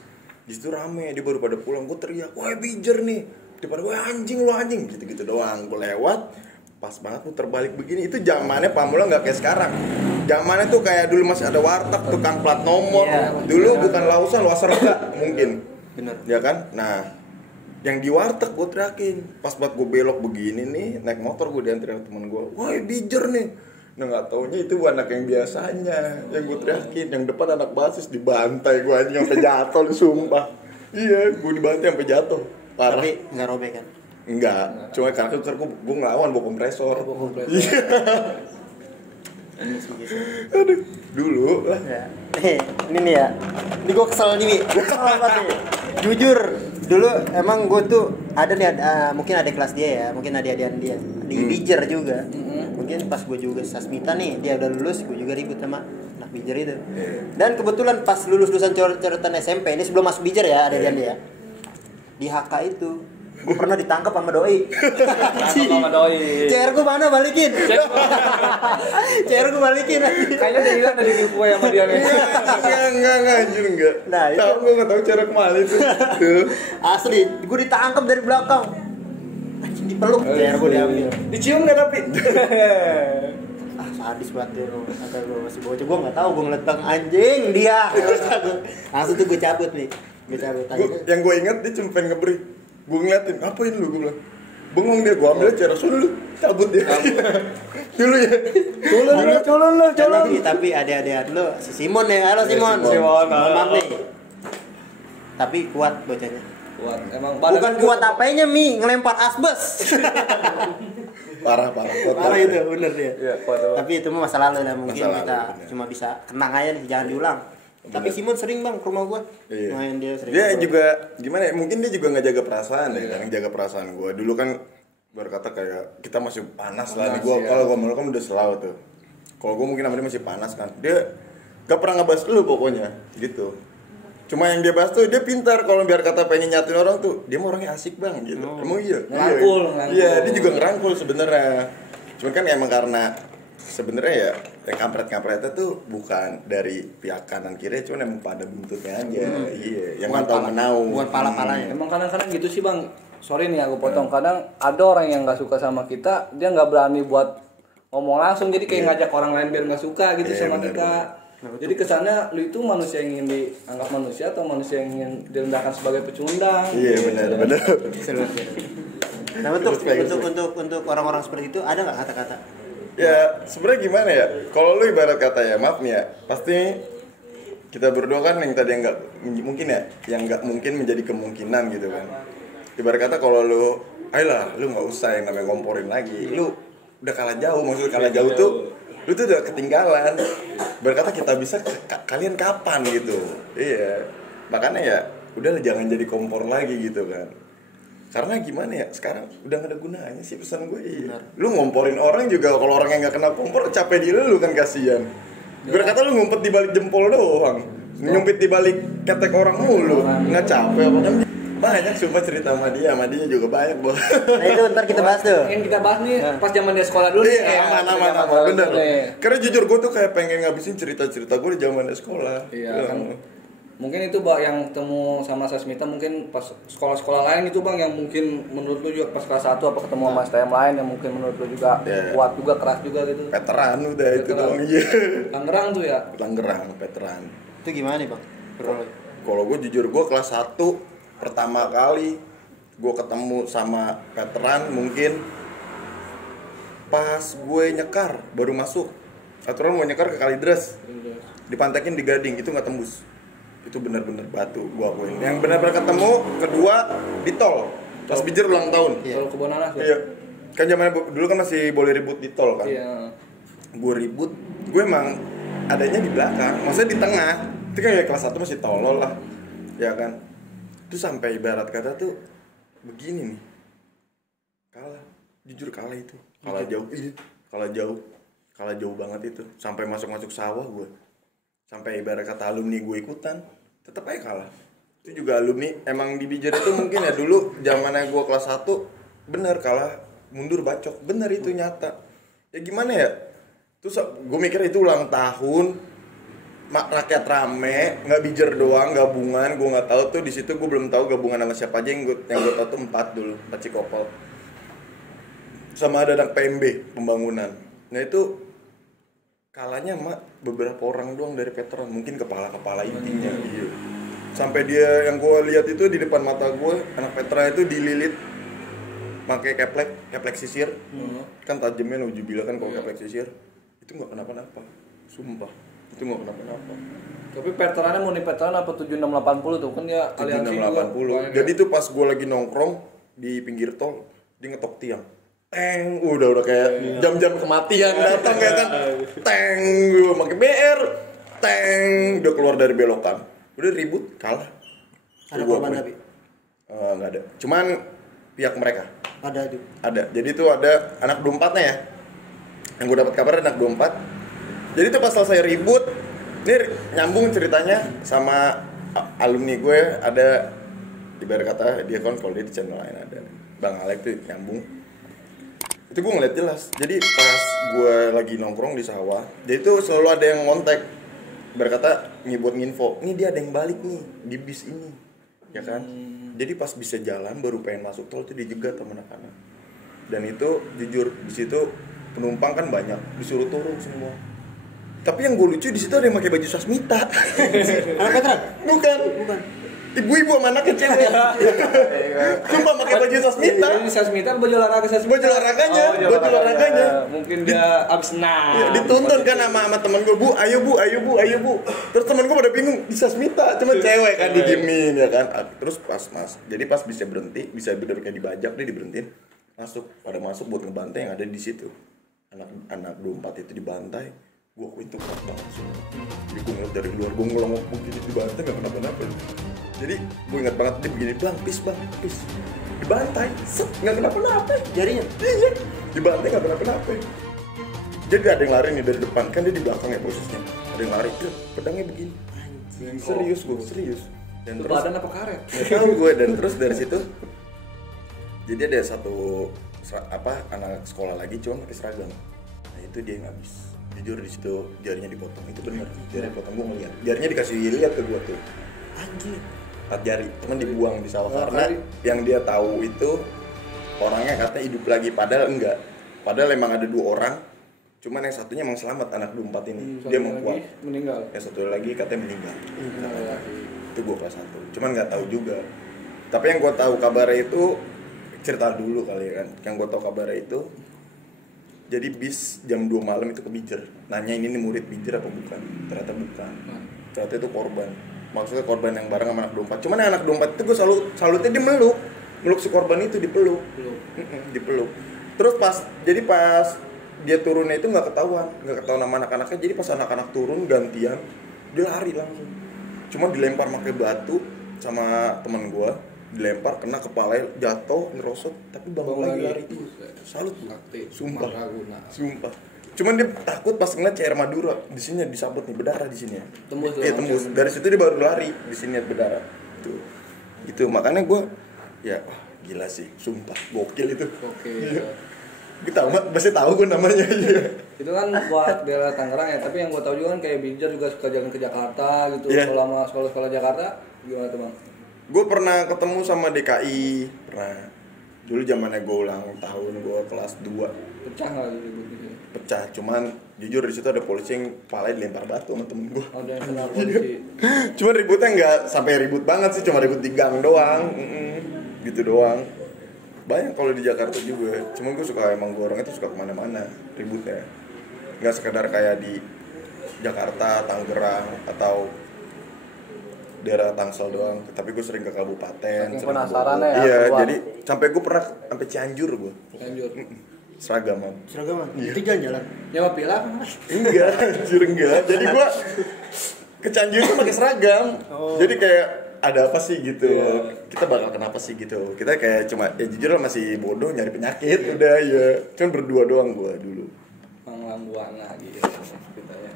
Di situ rame, dia baru pada pulang, gue teriak, "Wah, bijer nih." Daripada gue anjing lu anjing gitu-gitu doang. Gue lewat, pas banget muter balik begini. Itu zamannya Pamulang enggak kayak sekarang. Zamannya tuh kayak dulu masih ada warteg, tukang plat nomor. Dulu bukan lausan, luaser enggak mungkin. Bener. Ya kan? Nah, yang di warteg gue teriakin, pas buat gue belok begini nih, naik motor gue diantarin temen gue, "Wah, bijer nih." Nah, nggak taunya itu anak yang biasanya, yang gue teriakin, yang depan anak basis dibantai gue aja sampai jatuh, sumpah. Iya, gue dibantai sampai jatuh. Parah. Tapi nggak robek kan? Enggak, cuma karena gue ngelawan bawa kompresor. Iya. Aduh, dulu lah. Ya. Ini nih ya. Ini gue kesel nih, Mi. Kesel banget nih. Jujur, dulu emang gue tuh ada nih, mungkin ada kelas dia ya, mungkin ada-adaan dia di Bijer juga. Mungkin pas gue juga Sasmita nih, dia udah lulus, gue juga ribut sama anak Bijer itu. Dan kebetulan pas lulusan coretan SMP, ini sebelum masuk Bijer ya, ada dia. Di HK itu gue pernah ditangkap sama doi. Sama doi. CR gue mana balikin? CR gue balikin. Kayaknya dia bilang dari giveaway sama dia nih. Enggak, anjir enggak. Nah, itu tahu gue enggak tahu cara kemana itu. Tuh. asli, gue ditangkap dari belakang. Anjing dipeluk, CR gue diambil. Dicium nggak tapi? Sadis banget dia lo. Kata gue masih bocah, gue nggak tahu gue ngeliat bang anjing dia. Langsung tuh gue cabut nih. Gue cabut. Yang gue ingat dia cuma pengen ngeberi. Gue ngeliatin, "Ngapain lu?" Gue bilang. Bengong dia, gue ambil cara dulu, cabut dia. Dulu ya. Culun lu. Tapi adik-adik lu si Simon ya. Halo Simon. Simon. Maaf nih. Tapi kuat bocahnya. Kuat. Emang Bukan kuat apanya, Mi, ngelempar asbes. Parah. Parah itu, bener dia. Iya, kuat. Tapi itu mah masa lalu lah, mungkin Masa lalu, kita bener. cuma bisa kenang aja nih, jangan diulang. Tapi Simon sering bang ke rumah gua. Iya. Main dia sering. Dia juga gimana ya? Mungkin dia juga nggak jaga perasaan ya, kan jaga perasaan gue. Dulu kan berkata kayak kita masih panas lah nih gue. Kalau gue kan udah selalu tuh. Kalau gue mungkin sama dia masih panas kan. Dia gak pernah ngebahas lu pokoknya gitu. Cuma yang dia bahas tuh dia pintar kalau biar kata pengen nyatin orang tuh. Dia mah orangnya asik bang gitu. Emang iya. Ngerangkul. Iya, dia juga ngerangkul sebenarnya. Cuman kan emang karena sebenarnya ya yang kampret-kampretnya tuh bukan dari pihak kanan kiri, cuman emang pada buntutnya aja. Iya, yang mantau menau. Bukan pala-palanya. Emang kadang-kadang gitu sih bang. Sorry nih aku potong. Kadang ada orang yang nggak suka sama kita, dia nggak berani buat ngomong langsung. Jadi kayak ngajak orang lain biar nggak suka gitu sama kita. Jadi kesannya lu itu manusia yang ingin dianggap manusia atau manusia yang ingin direndahkan sebagai pecundang. Iya benar. Nah untuk orang-orang seperti itu ada nggak kata-kata? Ya sebenarnya gimana ya? Kalau lu ibarat kata ya, maaf nih ya, pasti kita berdua kan yang tadi yang nggak mungkin ya, yang nggak mungkin menjadi kemungkinan gitu kan. Ibarat kata kalau lu, ayolah, lu nggak usah yang namanya ngomporin lagi. Lu udah kalah jauh, maksudnya kalah jauh tuh, lu tuh udah ketinggalan. Ibarat kata kita bisa kalian kapan gitu. Iya. Makanya ya, udahlah jangan jadi kompor lagi gitu kan. Karena gimana ya, sekarang udah gak ada gunanya sih pesan gue. Iya. Lu ngomporin orang juga, kalau orang yang gak kena kompor capek di lu kan, kasihan. Berkata lu ngumpet di balik jempol doang, nyumpit di balik ketek orang mulu, nggak capek apa kan? Banyak sumpah cerita sama dia juga banyak boh. Nah itu ntar kita bahas tuh. Yang kita bahas nih pas zaman dia sekolah dulu. Iya, aman, bener. Karena jujur gue tuh kayak pengen ngabisin cerita-cerita gue di zaman dia sekolah. Iya kan. Mungkin itu bang yang ketemu sama Sasmita mungkin pas sekolah-sekolah lain itu bang yang mungkin menurut lu juga pas kelas 1 apa ketemu sama STM lain yang mungkin menurut lu juga kuat juga, keras juga gitu. Veteran udah itu dong. Iya. Tangerang tuh ya. Tangerang, veteran. Itu gimana nih bang? Kalau gue jujur gue kelas 1 pertama kali gue ketemu sama veteran mungkin pas gue nyekar baru masuk. Aturan mau nyekar ke Kalidres, dipantekin di Gading itu nggak tembus. Itu benar-benar batu gua akuin. Yang benar-benar ketemu kedua di tol. Pas Bijer ulang tahun. Kalau ke Bonanas. Iya. Kan zaman dulu kan masih boleh ribut di tol kan. Iya. Gue ribut, gue emang adanya di belakang, maksudnya di tengah. Itu kan ya kelas 1 masih tolol lah. Ya kan. Itu sampai ibarat kata tuh begini nih. Kalah, jujur kalah itu. Kalah jauh. Iya, kalah jauh. Kalah jauh banget itu. Sampai masuk-masuk sawah gue. Sampai ibarat kata alumni gue ikutan, tetap aja kalah. Itu juga alumni. Emang di Bijar itu mungkin ya dulu zamannya gue kelas 1 bener kalah mundur bacok. Bener itu nyata. Ya gimana ya? Terus gue mikir itu ulang tahun, rakyat rame, nggak Bijar doang, gabungan. Gue nggak tahu tuh di situ gue belum tahu gabungan sama siapa aja. Yang gue tahu tuh 4 dulu, 4 Cikopol. Sama ada anak PMB pembangunan. Nah itu kalahnya sama beberapa orang doang dari veteran, mungkin kepala intinya. Iya. Sampai dia yang gue lihat itu di depan mata gue, anak veteran itu dililit pakai keplek sisir. Kan tajamnya Naujubillah kan kalau keplek sisir. Itu nggak kenapa-napa. Sumpah. Itu nggak kenapa-napa. Tapi veterannya murni veteran apa 7680 tuh kan dia aliansi 7680. Jadi tuh pas gue lagi nongkrong di pinggir tol, dia ngetok tiang. Teng, udah kayak jam-jam kematian datang kayak kan. Teng, gue pakai BR. Teng, udah keluar dari belokan. Udah ribut, kalah. Ada korban tapi? Nggak ada. Cuman pihak mereka. Ada itu. Ada. Jadi tuh ada anak 24-nya ya. Yang gue dapat kabar anak 24. Jadi tuh pas selesai ribut, ini nyambung ceritanya sama alumni gue ada ibarat kata dia kan kalau dia di channel lain ada. Bang Alek tuh nyambung. Itu gue ngeliat jelas. Jadi pas gue lagi nongkrong di sawah, jadi tuh selalu ada yang ngontek berkata buat nginfo, ini dia ada yang balik nih di bis ini, ya kan? Jadi pas bisa jalan baru pengen masuk tol tuh dijegat sama anak-anak. Dan itu jujur di situ penumpang kan banyak, disuruh turun semua. Tapi yang gue lucu di situ ada yang pakai baju sasmita. Anak veteran? Bukan. Ibu-ibu sama anaknya cewek. Cuma pakai baju sasmita. Ini sasmita baju olahraga sasmita. Baju olahraganya, baju olahraganya. Mungkin dia abis senam. Ya, dituntun kan sama teman gue, bu, ayo bu. Terus teman gue pada bingung, di sasmita, cuma cewek kan didiemin ya kan. Terus jadi pas bisa berhenti, bisa bener kayak dibajak dia diberhentiin, pada masuk buat ngebantai yang ada di situ. Anak 24 itu dibantai, gue itu kuat banget semua. Jadi gue ngeliat dari luar, gue ngomong begini dibantai nggak kenapa-napa. Jadi gue ingat banget dia begini, bang, pis, dibantai, set, nggak kenapa-napa. Jarinya? Iya, dibantai nggak kenapa-napa. Jadi ada yang lari nih dari depan, kan dia di belakang ya posisinya. Ada yang lari, pedangnya begini. Serius. Dan terus badan apa karet? Nggak tahu gue. Dan terus dari situ, jadi ada satu anak sekolah lagi cuma pakai seragam. Nah itu dia yang habis. Jujur di situ jarinya dipotong, itu benar. Jarinya dipotong, gue ngeliat. Jarinya dikasih lihat ke gue tuh. Anjir. 4 jari, cuman dibuang di sawah karena yang dia tahu itu orangnya katanya hidup lagi, padahal enggak. Padahal emang ada 2 orang, cuman yang satunya emang selamat, anak 24 ini. Dia menguat. Meninggal. Yang satu lagi katanya meninggal. Itu gue kelas 1. Cuman nggak tahu juga. Tapi yang gue tahu kabarnya itu cerita dulu kali ya kan. Yang gue tahu kabarnya itu jadi bis jam 2 malam itu ke Bijar. Nanya ini nih murid Bijar apa bukan? Ternyata bukan. Ternyata itu korban. Maksudnya korban yang bareng sama anak 24. Cuman anak 24 itu gue salutnya dia meluk si korban itu, dipeluk. Dipeluk. Terus pas dia turunnya itu nggak ketahuan nama anak-anaknya. Jadi pas anak-anak turun gantian, dia lari langsung. Cuma dilempar pakai batu sama teman gue, dilempar kena kepala, jatuh ngerosot, tapi bangun lagi lari. Salut gue. Sumpah. Cuman dia takut pas ngeliat cair Madura di sini disabet nih, berdarah di sini ya. Tembus. Dari situ dia baru lari, di sini berdarah. Itu makanya gue ya gila sih, sumpah gokil itu. Kita pasti tahu gue namanya. Itu kan buat daerah Tangerang ya, tapi yang gue tahu juga kan kayak Bijar juga suka jalan ke Jakarta gitu. Kalau sama sekolah-sekolah Jakarta gimana tuh bang? Gue pernah ketemu sama DKI, pernah. Dulu zamannya gue ulang tahun, gue kelas 2. Pecah nggak gitu? Pecah, cuman jujur di situ ada polisi yang palanya dilempar batu sama temen gue. Oh, dia kena polisi. Cuman ributnya nggak sampai ribut banget sih, cuma ribut di gang doang, gitu doang. Banyak kalau di Jakarta juga, cuman gue suka emang gue orangnya tuh suka kemana-mana ributnya. Nggak sekedar kayak di Jakarta, Tangerang atau daerah Tangsel doang, tapi gue sering ke kabupaten. Penasaran ya? Iya, jadi sampai gue pernah sampai Cianjur gue. Seragaman. Iya. Itu jalan-jalan. Nyawa pila kan? Enggak, anjir enggak. Jadi gua ke Cianjur tuh pakai seragam. Jadi kayak ada apa sih gitu. Kita bakal kenapa sih gitu. Kita kayak cuma ya jujur lah masih bodoh nyari penyakit udah ya. Cuman berdua doang gua dulu. Mang Buana gitu kita ya.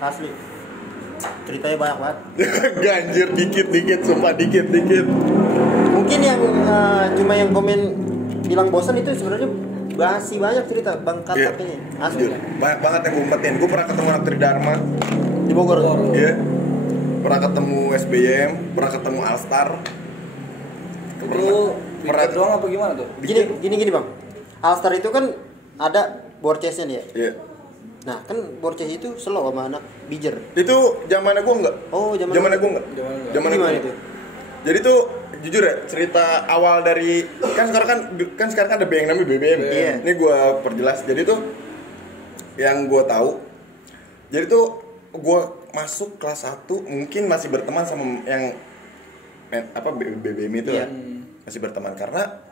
Asli. Ceritanya banyak banget. Ganjir dikit, sumpah dikit. Mungkin yang cuma yang komen bilang bosan itu sebenarnya masih banyak cerita Bang Katak ini. Asli. Banyak banget yang gue umpetin. Gue pernah ketemu anak Tridharma Di Bogor. Iya. Pernah ketemu SBM, pernah ketemu Alstar. Itu pernah doang apa gimana tuh? Gini Bang. Alstar itu kan ada board chess-nya dia. Iya. Nah, kan board chess itu slow sama anak bijer. Itu zamannya gue enggak. Oh, zamannya gue enggak. Zamannya gue itu. Jadi tuh jujur ya, cerita awal dari kan sekarang kan ada yang namanya BBM. Iya. Ini gue perjelas. Jadi tuh yang gue tahu, jadi tuh gue masuk kelas 1 mungkin masih berteman sama yang BBM itu Iya. lah. Masih berteman karena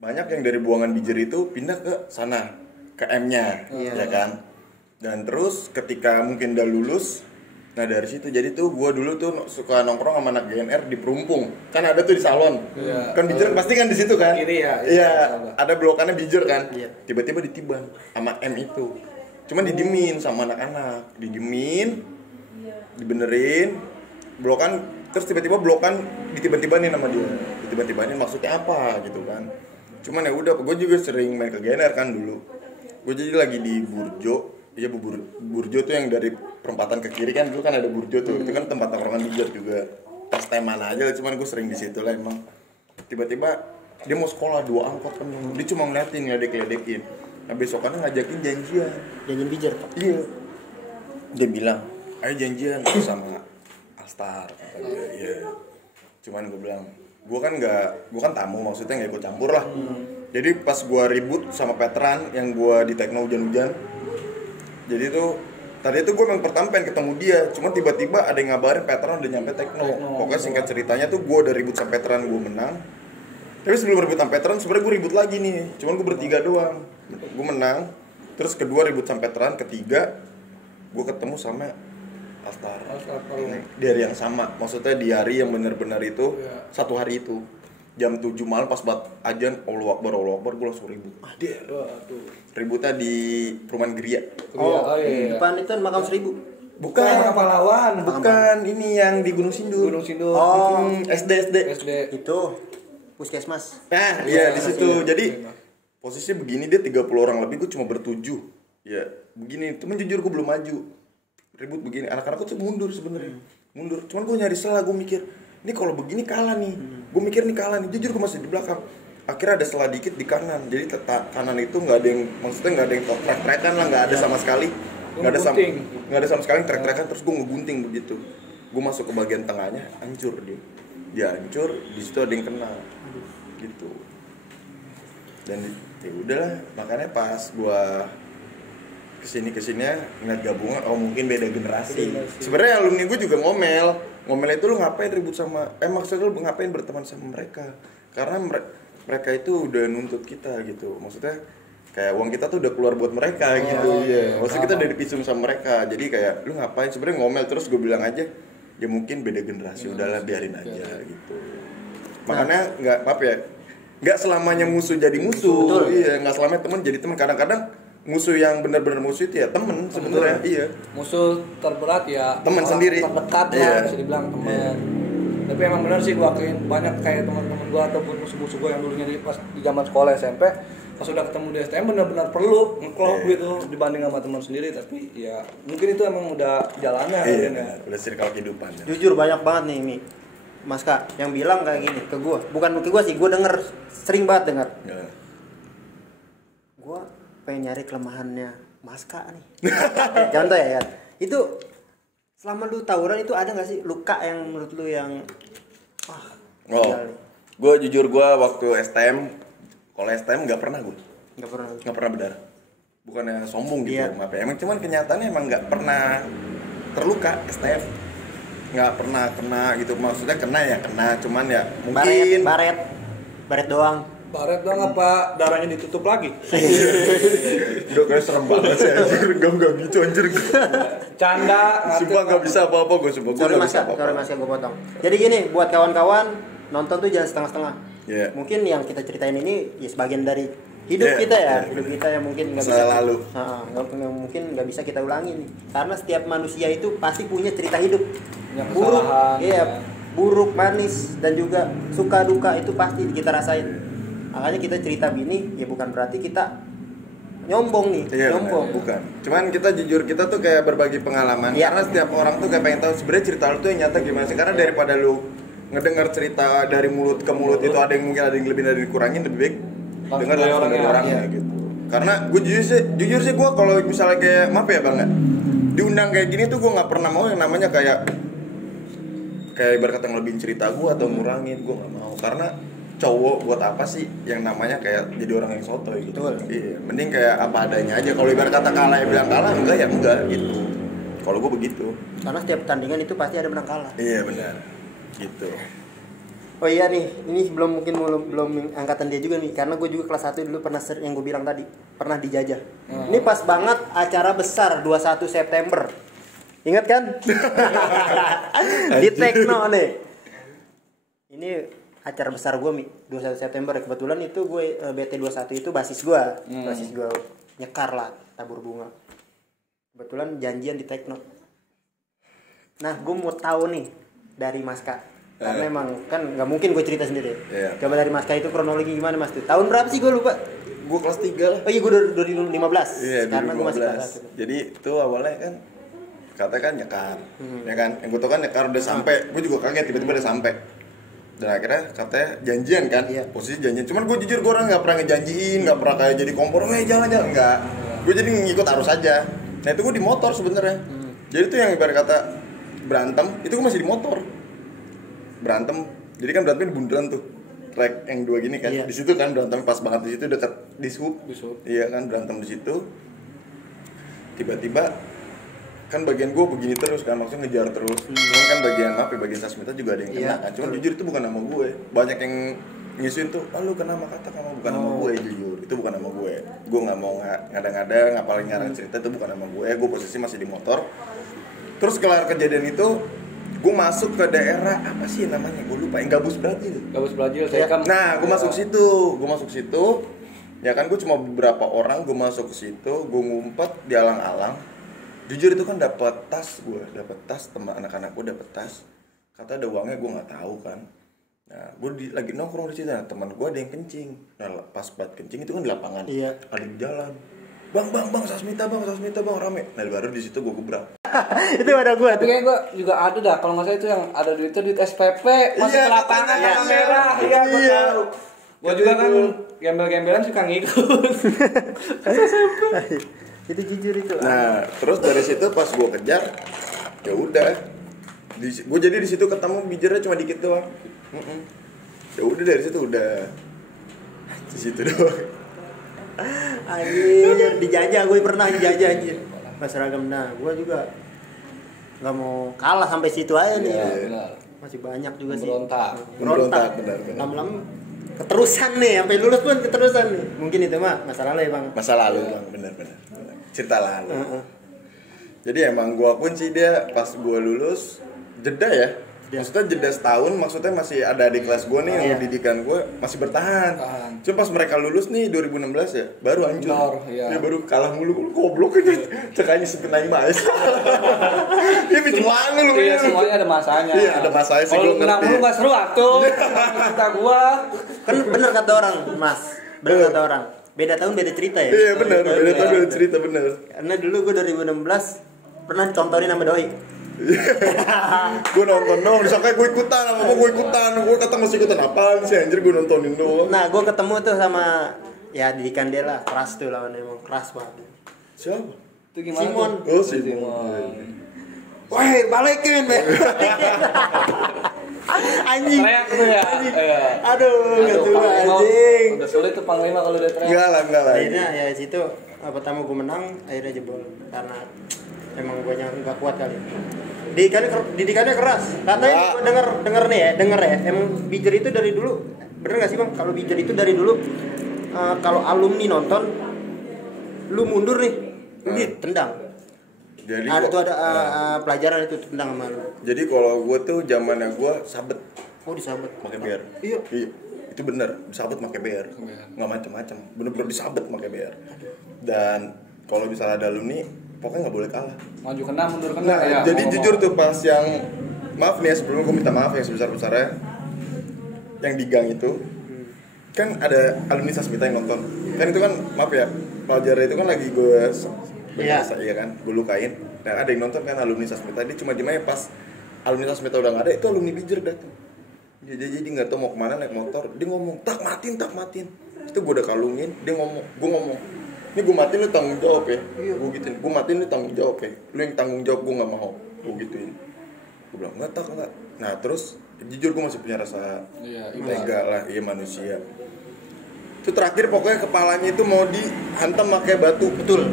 banyak yang dari buangan bijer itu pindah ke sana, ke M-nya, Iya. ya kan. Dan terus ketika mungkin udah lulus, nah dari situ jadi tuh gue dulu tuh suka nongkrong sama anak GNR di Perumpung, kan ada tuh di salon, Iya. kan bijer pasti kan di situ kan. Kiri ya? Iya, ada blokannya bijer kan. Iya. Tiba-tiba ditiban sama M itu, cuman didiemin sama anak-anak, dibenerin, blokan, terus tiba-tiba blokan ditiban-tibanin sama dia, ditiban-tibanin maksudnya apa gitu kan. Cuman ya udah, gue juga sering main ke GNR kan dulu. Gue jadi lagi di Burjo. Iya, Burjo tuh yang dari perempatan ke kiri kan, dulu kan ada Burjo tuh. Itu kan tempat tongkrongan bijer juga. Pas teman aja, cuman gue sering di situ lah emang. Tiba-tiba dia mau sekolah 2 angkot penuh. Dia cuma ngeliatin, ngeledek-ledekin. Nah besokannya ngajakin janjian. Janjian bijer. Iya. Dia bilang, ayo janjian sama Alstar. Kata dia, iya. Cuman gue bilang, gue kan tamu, maksudnya nggak ikut campur lah. Jadi pas gue ribut sama veteran yang gue di Tekno hujan-hujan, jadi tuh tadi tuh gue memang pertama pengen ketemu dia, cuma tiba-tiba ada yang ngabarin veteran udah nyampe Tekno. Pokoknya singkat ceritanya tuh gue udah ribut sama veteran, gue menang. Tapi sebelum ribut sama veteran sebenarnya gue ribut lagi nih, cuman gue bertiga doang. Gue menang, terus kedua ribut sama veteran, ketiga gue ketemu sama Alstar. Di hari yang sama, maksudnya di hari yang benar-benar itu, satu hari itu jam 7 malam pas buat ajan Allahu Akbar gue langsung ribut. Ributnya di perumahan Geria. Di depan itu makam 1000. Bukan pahlawan. Bukan, ini yang di Gunung Sindur. Oh, SD. itu puskesmas. Nah, iya di situ. Jadi posisinya begini, dia 30 orang lebih, gue cuma bertujuh. Ya, begini. Cuman jujur gue belum maju. Ribut begini, anak-anak tuh mundur sebenarnya. Mundur. Cuman gue nyari celah, gue mikir, ini kalau begini kalah nih. Gue mikir nih kalah nih. Jujur gue masih di belakang. Akhirnya ada celah dikit di kanan. Jadi kanan itu nggak ada yang, maksudnya nggak ada yang trek-trekan lah, nggak ada sama sekali. Nggak ada sama sekali trek-trekan. Terus gue ngegunting begitu. Gue masuk ke bagian tengahnya, hancur dia. Dia hancur, di situ ada yang kena. Gitu. Dan ya udahlah, makanya pas gue kesininya ngeliat gabungan, oh mungkin beda generasi. Sebenarnya alumni gue juga ngomel itu lu ngapain ribut sama, maksudnya lu ngapain berteman sama mereka, karena mereka itu udah nuntut kita gitu, maksudnya kayak uang kita tuh udah keluar buat mereka gitu. Iya, maksudnya kita udah dipisung sama mereka, jadi kayak lu ngapain, sebenarnya ngomel. Terus gue bilang aja ya mungkin beda generasi, udahlah biarin aja gitu. Makanya nggak selamanya musuh jadi musuh. Betul. Iya, nggak selamanya teman jadi teman. Kadang-kadang musuh yang benar-benar musuh itu ya temen sebenarnya. Iya. Musuh terberat ya Teman sendiri. terdekat lah, bisa dibilang teman. Tapi emang benar sih gua akuin, banyak kayak teman-teman gua ataupun musuh-musuh gua yang dulunya pas di zaman sekolah SMP, pas udah ketemu di STM benar-benar perlu ngeklop gitu dibanding sama teman sendiri. Tapi ya mungkin itu emang udah jalannya. Iya, udah circle kehidupan. Jujur banyak banget nih Mi, Mas Kak, yang bilang kayak gini ke gua. Bukan ke gua sih, gua denger, sering banget denger. Gua pengen nyari kelemahannya Mas Kak nih. Contoh ya kan. Itu selama lu tawuran itu ada nggak sih luka yang menurut lu yang gue jujur gue waktu STM, kalau STM nggak pernah berdarah. Bukannya sombong gitu, maaf ya. Emang cuman kenyataannya emang nggak pernah terluka STM. Nggak pernah kena gitu, maksudnya kena, cuman ya mungkin baret doang. Baret dong apa darahnya ditutup lagi? Udah kayak serem banget sih anjir. Enggak gitu anjir. Canda. Sumpah enggak bisa apa-apa gue, sumpah gue enggak bisa Sorry apa-apa. Mas, gue potong. Jadi gini, buat kawan-kawan nonton tuh jangan setengah-setengah. Iya. Mungkin yang kita ceritain ini ya sebagian dari hidup kita ya, yeah, hidup kita yang mungkin nggak Masa bisa lalu. mungkin nggak bisa kita ulangi nih, karena setiap manusia itu pasti punya cerita hidup, Yang buruk, kesalahan, iya, ya. buruk, manis, dan juga suka duka itu pasti kita rasain. Makanya kita cerita gini ya bukan berarti kita nyombong nih, Iya, nyombong. bukan. Cuman kita jujur, kita tuh kayak berbagi pengalaman. Iya. Karena setiap orang tuh kayak pengen tahu sebenarnya cerita lu tuh yang nyata gimana sih. Karena daripada lu ngedengar cerita dari mulut ke mulut itu ada yang mungkin ada yang lebih dari dikurangin, lebih baik Langsung dengar dari langsung dari orangnya. orangnya gitu. Karena gue jujur sih gue kalau misalnya kayak maaf ya bang, diundang kayak gini tuh gue nggak pernah mau yang namanya kayak ibarat kata ngelebihin cerita gue atau ngurangin, gue nggak mau. Karena cowok buat apa sih yang namanya kayak jadi orang yang sotoy gitu. Betul. Iya, mending kayak apa adanya aja. Kalau ibarat kata kalah ya bilang kalah, enggak ya enggak gitu. Kalau gue begitu. Karena setiap pertandingan itu pasti ada menang kalah. Iya benar. Gitu. Oh iya nih, ini belum angkatan dia juga nih, karena gue juga kelas 1 dulu pernah yang gue bilang tadi, pernah dijajah. Ini pas banget acara besar 21 September. Ingat kan? Di Tekno nih. Ini acara besar gue, Mi. 21 September. Kebetulan itu gue BT21 itu basis gue. Basis gue nyekar lah, tabur bunga. Kebetulan janjian di Tekno. Nah, gue mau tahu nih dari Maska. Karena emang kan nggak mungkin gue cerita sendiri. Iya. Coba dari Maska itu kronologi gimana Mas tuh? Tahun berapa sih gue lupa? Gue kelas 3 lah. Oh iya gue 2015. Iya, Karena gue masih 2015. kelas 1. Jadi itu awalnya kan katanya kan nyekar. Ya kan? Yang gue tau kan nyekar udah sampai. Gue juga kaget tiba-tiba udah sampai. Dan akhirnya katanya janjian kan. Iya. Posisi janjian. Cuman gue jujur gue orang nggak pernah ngejanjiin, nggak pernah kayak jadi kompor, jalan-jalan enggak. Gue jadi ngikut arus aja. Nah itu gue di motor sebenarnya. Jadi tuh yang ibarat kata berantem, itu gue masih di motor. Berantem. Jadi kan berantemnya di bundaran tuh. Track yang 2 gini kan. Iya. Di situ kan berantem pas banget di situ dekat di sub. Iya kan berantem di situ. Tiba-tiba kan bagian gue begini terus kan, maksudnya ngejar terus. Cuman kan bagian Sasmita juga ada yang kena Iya, kan. Cuman jujur itu bukan nama gue. Banyak yang nyusuin tuh, lu kena nama kata kamu bukan nama gue, jujur. Itu bukan nama gue. Gue nggak mau ngada-ngada, ngapalin ngarang cerita, itu bukan nama gue. Gue posisi masih di motor. Terus kelar kejadian itu, gue masuk ke daerah apa sih namanya? Gue lupa. Yang Gabus Brazil. saya kan. Nah, gue masuk situ. Ya kan gue cuma beberapa orang, gue masuk ke situ, gue ngumpet di alang-alang. Jujur itu kan dapat tas, teman anak-anak gue dapat tas. Kata ada uangnya, gue nggak tahu kan. Nah, gue lagi nongkrong di situ, nah, teman gue ada yang kencing. Nah, pas buat kencing itu kan di lapangan. Iya. Ada di jalan. Bang, Sasmita bang, rame. Nah, baru di situ gue gebrak. Itu ada gue Tapi tuh. kayaknya gue juga ada dah, kalau nggak salah itu yang ada duit SPP masuk Iya, ke lapangan katanya, yang merah, iya gue iya. tahu. Gue juga kan gembel-gembelan suka ngikut. Itu jujur itu. Nah, terus dari situ pas gue kejar, ya udah. Gue jadi di situ ketemu bijernya cuma dikit doang. Ya udah dari situ udah. Di situ doang. Anjir, dijajah, gue pernah dijajah anjir. Mas seragam, nah gue juga nggak mau kalah sampai situ aja nih. Iya, benar. Masih banyak juga sih. Berontak, benar. Lama-lama keterusan nih, sampai lulus pun keterusan nih. Mungkin itu mah masa lalu ya bang. Masa lalu bang, benar. Cerita lalu. Jadi emang gue akuin sih dia pas gue lulus jeda ya. Maksudnya jeda setahun, maksudnya masih ada adik kelas gue nih yang pendidikan gue masih bertahan. Cuma pas mereka lulus nih 2016 ya, baru hancur. Iya. Dia baru kalah mulu goblok aja. Cekanya sepenai mas. Dia bikin malu lu. Iya, semuanya ada masanya. Iya, ada masanya sih. Kalau menang mulu nggak seru atuh. Cerita gua. Kan bener kata orang, Mas. Bener kata orang. Beda tahun beda cerita ya. Iya benar, beda tahun beda cerita benar. Karena dulu gue 2016 pernah ditontonin sama doi. Gue nonton dong, disangka gue ikutan, gue kata masih ikutan apaan sih anjir, gue nontonin doang. Nah, gue ketemu tuh sama ya didikan dia lah, keras tuh lawan emang keras banget. Siapa? Itu gimana? Simon. Oh Simon. Woi, balikin, Be. Anjing. Teriak tuh ya. Iya. Aduh, gak tuh Panglima. anjing. Udah sulit tuh Panglima kalau udah teriak. Enggak lah. Akhirnya ya situ pertama gue menang, akhirnya jebol karena emang gue nggak kuat kali. Didikannya keras. Katanya gue denger ya. Emang Bijer itu dari dulu, bener nggak sih bang? Kalau Bijer itu dari dulu, kalau alumni nonton, lu mundur nih, lu ditendang. Jadi ada pelajaran itu tendang sama lu. Jadi kalau gue tuh zamannya gue sabet Oh disabet. pakai biar. Iya. Itu itu bener disabet pakai BR, nggak macam-macam, bener-bener disabet pakai BR. Dan kalau misalnya ada alumni, pokoknya nggak boleh kalah. Maju kena, mundur kena. Nah, Ya, jadi jujur tuh pas yang maaf nih ya, sebelumnya gue minta maaf yang sebesar-besarnya, yang di gang itu kan ada alumni Sasmita yang nonton. Kan itu kan maaf ya, pelajaran itu kan lagi gue berasa ya kan, gue lukain. Dan ada yang nonton kan alumni Sasmita, dia cuma dimana pas alumni Sasmita udah nggak ada, itu alumni Bijer datang. Jadi nggak tahu mau kemana naik motor, dia ngomong tak matiin. Itu gue udah kalungin, gue ngomong, ini gue matiin lu tanggung jawab ya, gue gituin, gue matiin lu tanggung jawab ya, lu yang tanggung jawab gue nggak mau, gue gituin. Gue bilang nggak. Nah terus jujur gue masih punya rasa tega lah, iya manusia. Itu terakhir pokoknya kepalanya itu mau dihantam pakai batu, betul,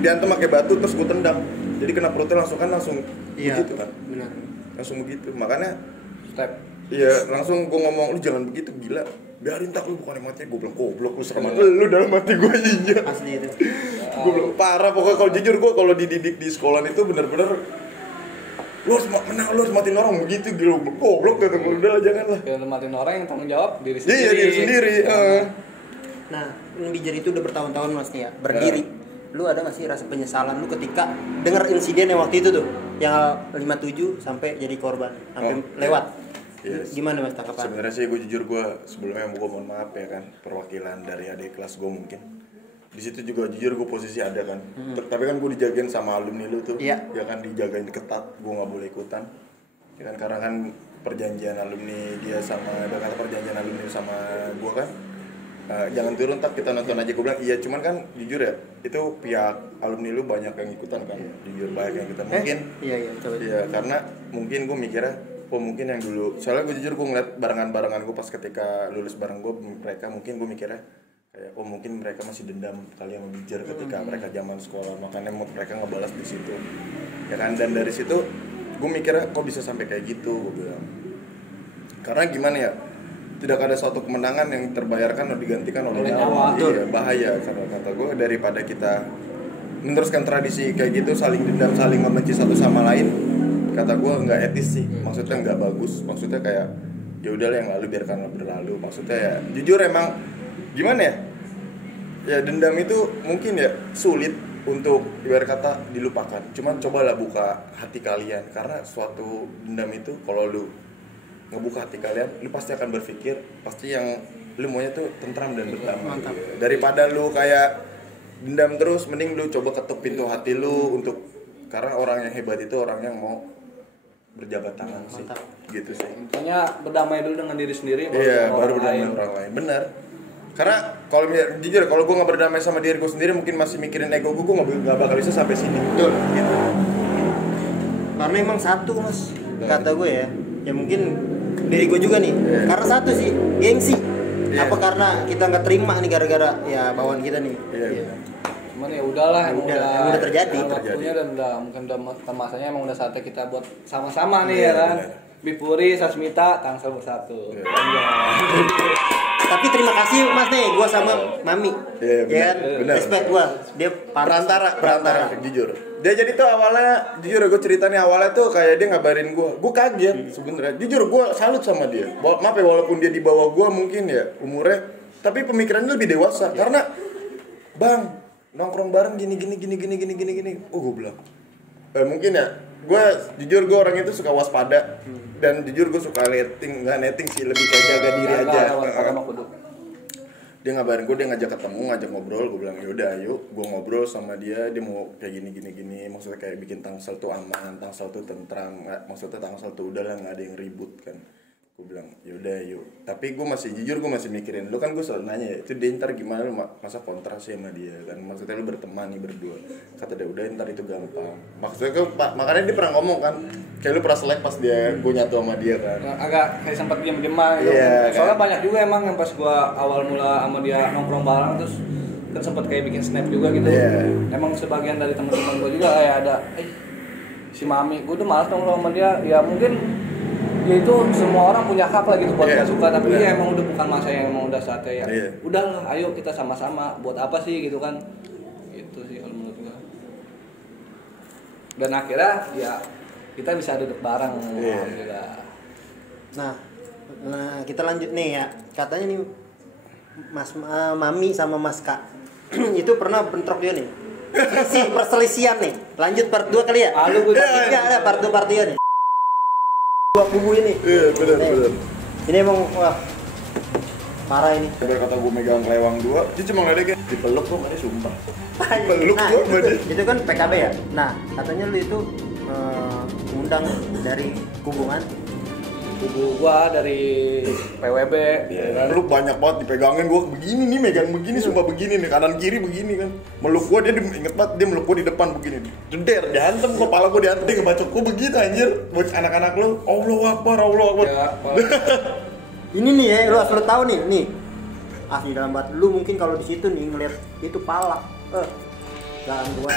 dihantam pakai batu terus gue tendang, jadi kena perutnya langsung begitu kan, benar. langsung begitu, makanya step. Iya, langsung gue ngomong, lu jangan begitu, gila. Biarin tak, lu bukan mati. Gue bilang, goblok lu serem lu dalam hati gue iya. Asli itu. Gue bilang, parah pokoknya kalau jujur gue kalau dididik di sekolah itu bener-bener lu harus menang, lu harus matiin orang begitu gitu. Goblok kata gue, udah jangan lah. Ya matiin orang yang tanggung jawab diri sendiri. Iya, diri sendiri. Nah, Bijer itu udah bertahun-tahun Mas nih ya, berdiri. Lu ada gak sih rasa penyesalan lu ketika dengar insiden yang waktu itu tuh, yang 57 sampai jadi korban, sampai lewat? Yes. Gimana Mas tanggapan? Sebenarnya sih gue jujur, gue sebelumnya gue mohon maaf ya kan, perwakilan dari adik kelas gue mungkin. Di situ juga jujur gue posisi ada kan. Tapi kan gue dijagain sama alumni lu tuh. Ya kan, dijagain ketat, gue nggak boleh ikutan. Ya kan, karena kan perjanjian alumni dia sama, ada kata perjanjian alumni sama gue kan. Jangan turun tak, kita nonton aja. Gue bilang iya, cuman kan jujur ya, itu pihak alumni lu banyak yang ikutan kan. Jujur banyak yang ikutan. Mungkin iya, karena mungkin gue mikirnya mungkin yang dulu, soalnya gue jujur gue ngeliat barengan gue pas ketika lulus bareng gue, mereka mungkin gue mikirnya kayak mungkin mereka masih dendam kali yang Bijer ketika mereka zaman sekolah, makanya mereka ngebalas di situ ya kan. Dan dari situ gue mikirnya kok bisa sampai kayak gitu, gue bilang karena gimana ya, tidak ada suatu kemenangan yang terbayarkan atau digantikan oleh nyawa. Iya, bahaya karena kata gue, daripada kita meneruskan tradisi kayak gitu, saling dendam, saling membenci satu sama lain, kata gue nggak etis sih, maksudnya nggak bagus, maksudnya kayak ya udahlah yang lalu biarkan berlalu, maksudnya ya jujur emang gimana ya dendam itu mungkin ya sulit untuk ibarat kata dilupakan, cuman cobalah buka hati kalian, karena suatu dendam itu kalau lu ngebuka hati kalian, lu pasti akan berpikir, pasti yang lu maunya tuh tentram dan berdamai. Daripada lu kayak dendam terus, mending lu coba ketuk pintu hati lu untuk, karena orang yang hebat itu orang yang mau berjabat tangan sih, gitu sih. Intinya berdamai dulu dengan diri sendiri, baru berdamai orang lain. Benar. Karena kalau jujur, kalau gue nggak berdamai sama diri gue sendiri, mungkin masih mikirin ego gue nggak bakal bisa sampai sini. Betul. Gitu. Karena emang satu Mas, kata gue ya mungkin diri gue juga nih. Karena satu sih, gengsi. Apa karena kita nggak terima nih gara-gara ya bawaan kita nih. Cuman ya udahlah, yang udah terjadi. Waktunya dan mungkin udah masanya emang udah saatnya kita buat sama-sama nih ya kan. Bipuri, Sasmita, Tangsel bersatu. Tapi terima kasih Mas nih, gua sama Mami. Iya, benar. Respect gua. Dia perantara jujur. Dia jadi tuh awalnya, jujur gue ceritanya awalnya tuh kayak dia ngabarin gue kaget sebenarnya. Jujur gue salut sama dia. Maaf ya, walaupun dia di bawah gue mungkin ya umurnya, tapi pemikirannya lebih dewasa. Karena bang nongkrong bareng gini. Oh gue bilang mungkin ya, gue jujur gue orang itu suka waspada, dan jujur gue suka nggak netting sih, lebih kayak jaga diri aja. Dia ngabarin gue, dia ngajak ketemu, ngajak ngobrol. Gue bilang yaudah ayo, gue ngobrol sama dia mau kayak gini, maksudnya kayak bikin Tangsel tuh aman, Tangsel tuh tentram, maksudnya Tangsel tuh udah lah, nggak ada yang ribut kan. Gue bilang yaudah yuk, tapi gue masih jujur, gue masih mikirin, lu kan gue selalu nanya ya, itu dia ntar gimana, lu masa kontra sih sama dia kan, maksudnya lu berteman nih berdua. Kata dia udah, ntar itu gampang. Maksudnya makanya dia pernah ngomong kan, kayak lu pernah selek pas dia gue nyatu sama dia kan, agak kayak sempat diem-dieman gitu. Soalnya kan banyak juga emang yang pas gue awal mula sama dia nongkrong bareng, terus kan sempat kayak bikin snap juga gitu. Emang sebagian dari teman-teman gue juga kayak ada si Mami, gue tuh malas nongkrong sama dia, ya mungkin ya itu semua orang punya hak lah gitu buat gak suka, tapi ya emang udah bukan masa yang emang udah saatnya ya. Udahlah, ayo kita sama-sama, buat apa sih gitu kan. Itu sih kalau menurut gue. Dan akhirnya ya kita bisa duduk bareng, alhamdulillah. Nah, Nah, kita lanjut nih ya. Katanya nih Mami sama Mas Kak itu pernah bentrok dia nih. Perselisihan nih. Lanjut part 2 kali ya? Enggak ada part 2 part 3 nih. Dua kubu ini. Iya, benar. Ini emang wah parah ini. Biar kata gue megang kelewang 2, dia cuma ngeledek dipeluk kok, ada sumpah. Peluk Nah, gua sama dia. itu kan PKB ya. Nah, katanya lu itu undang dari hubungan Kubu gua dari PWB. Ya, lu banyak banget dipegangin gua begini nih, megang begini, sumpah begini nih, kanan kiri begini kan. Meluk gua dia inget banget dia meluk gua di depan begini. Jeder, diantem kepala gua diantem, dia ngebacok gua begitu anjir. Buat anak-anak lu, Allahu Akbar, Allahu Akbar. Ya, ini nih ya, lu asal tahu nih asli dalam bat lu mungkin kalau di situ nih ngeliat itu pala jangan gua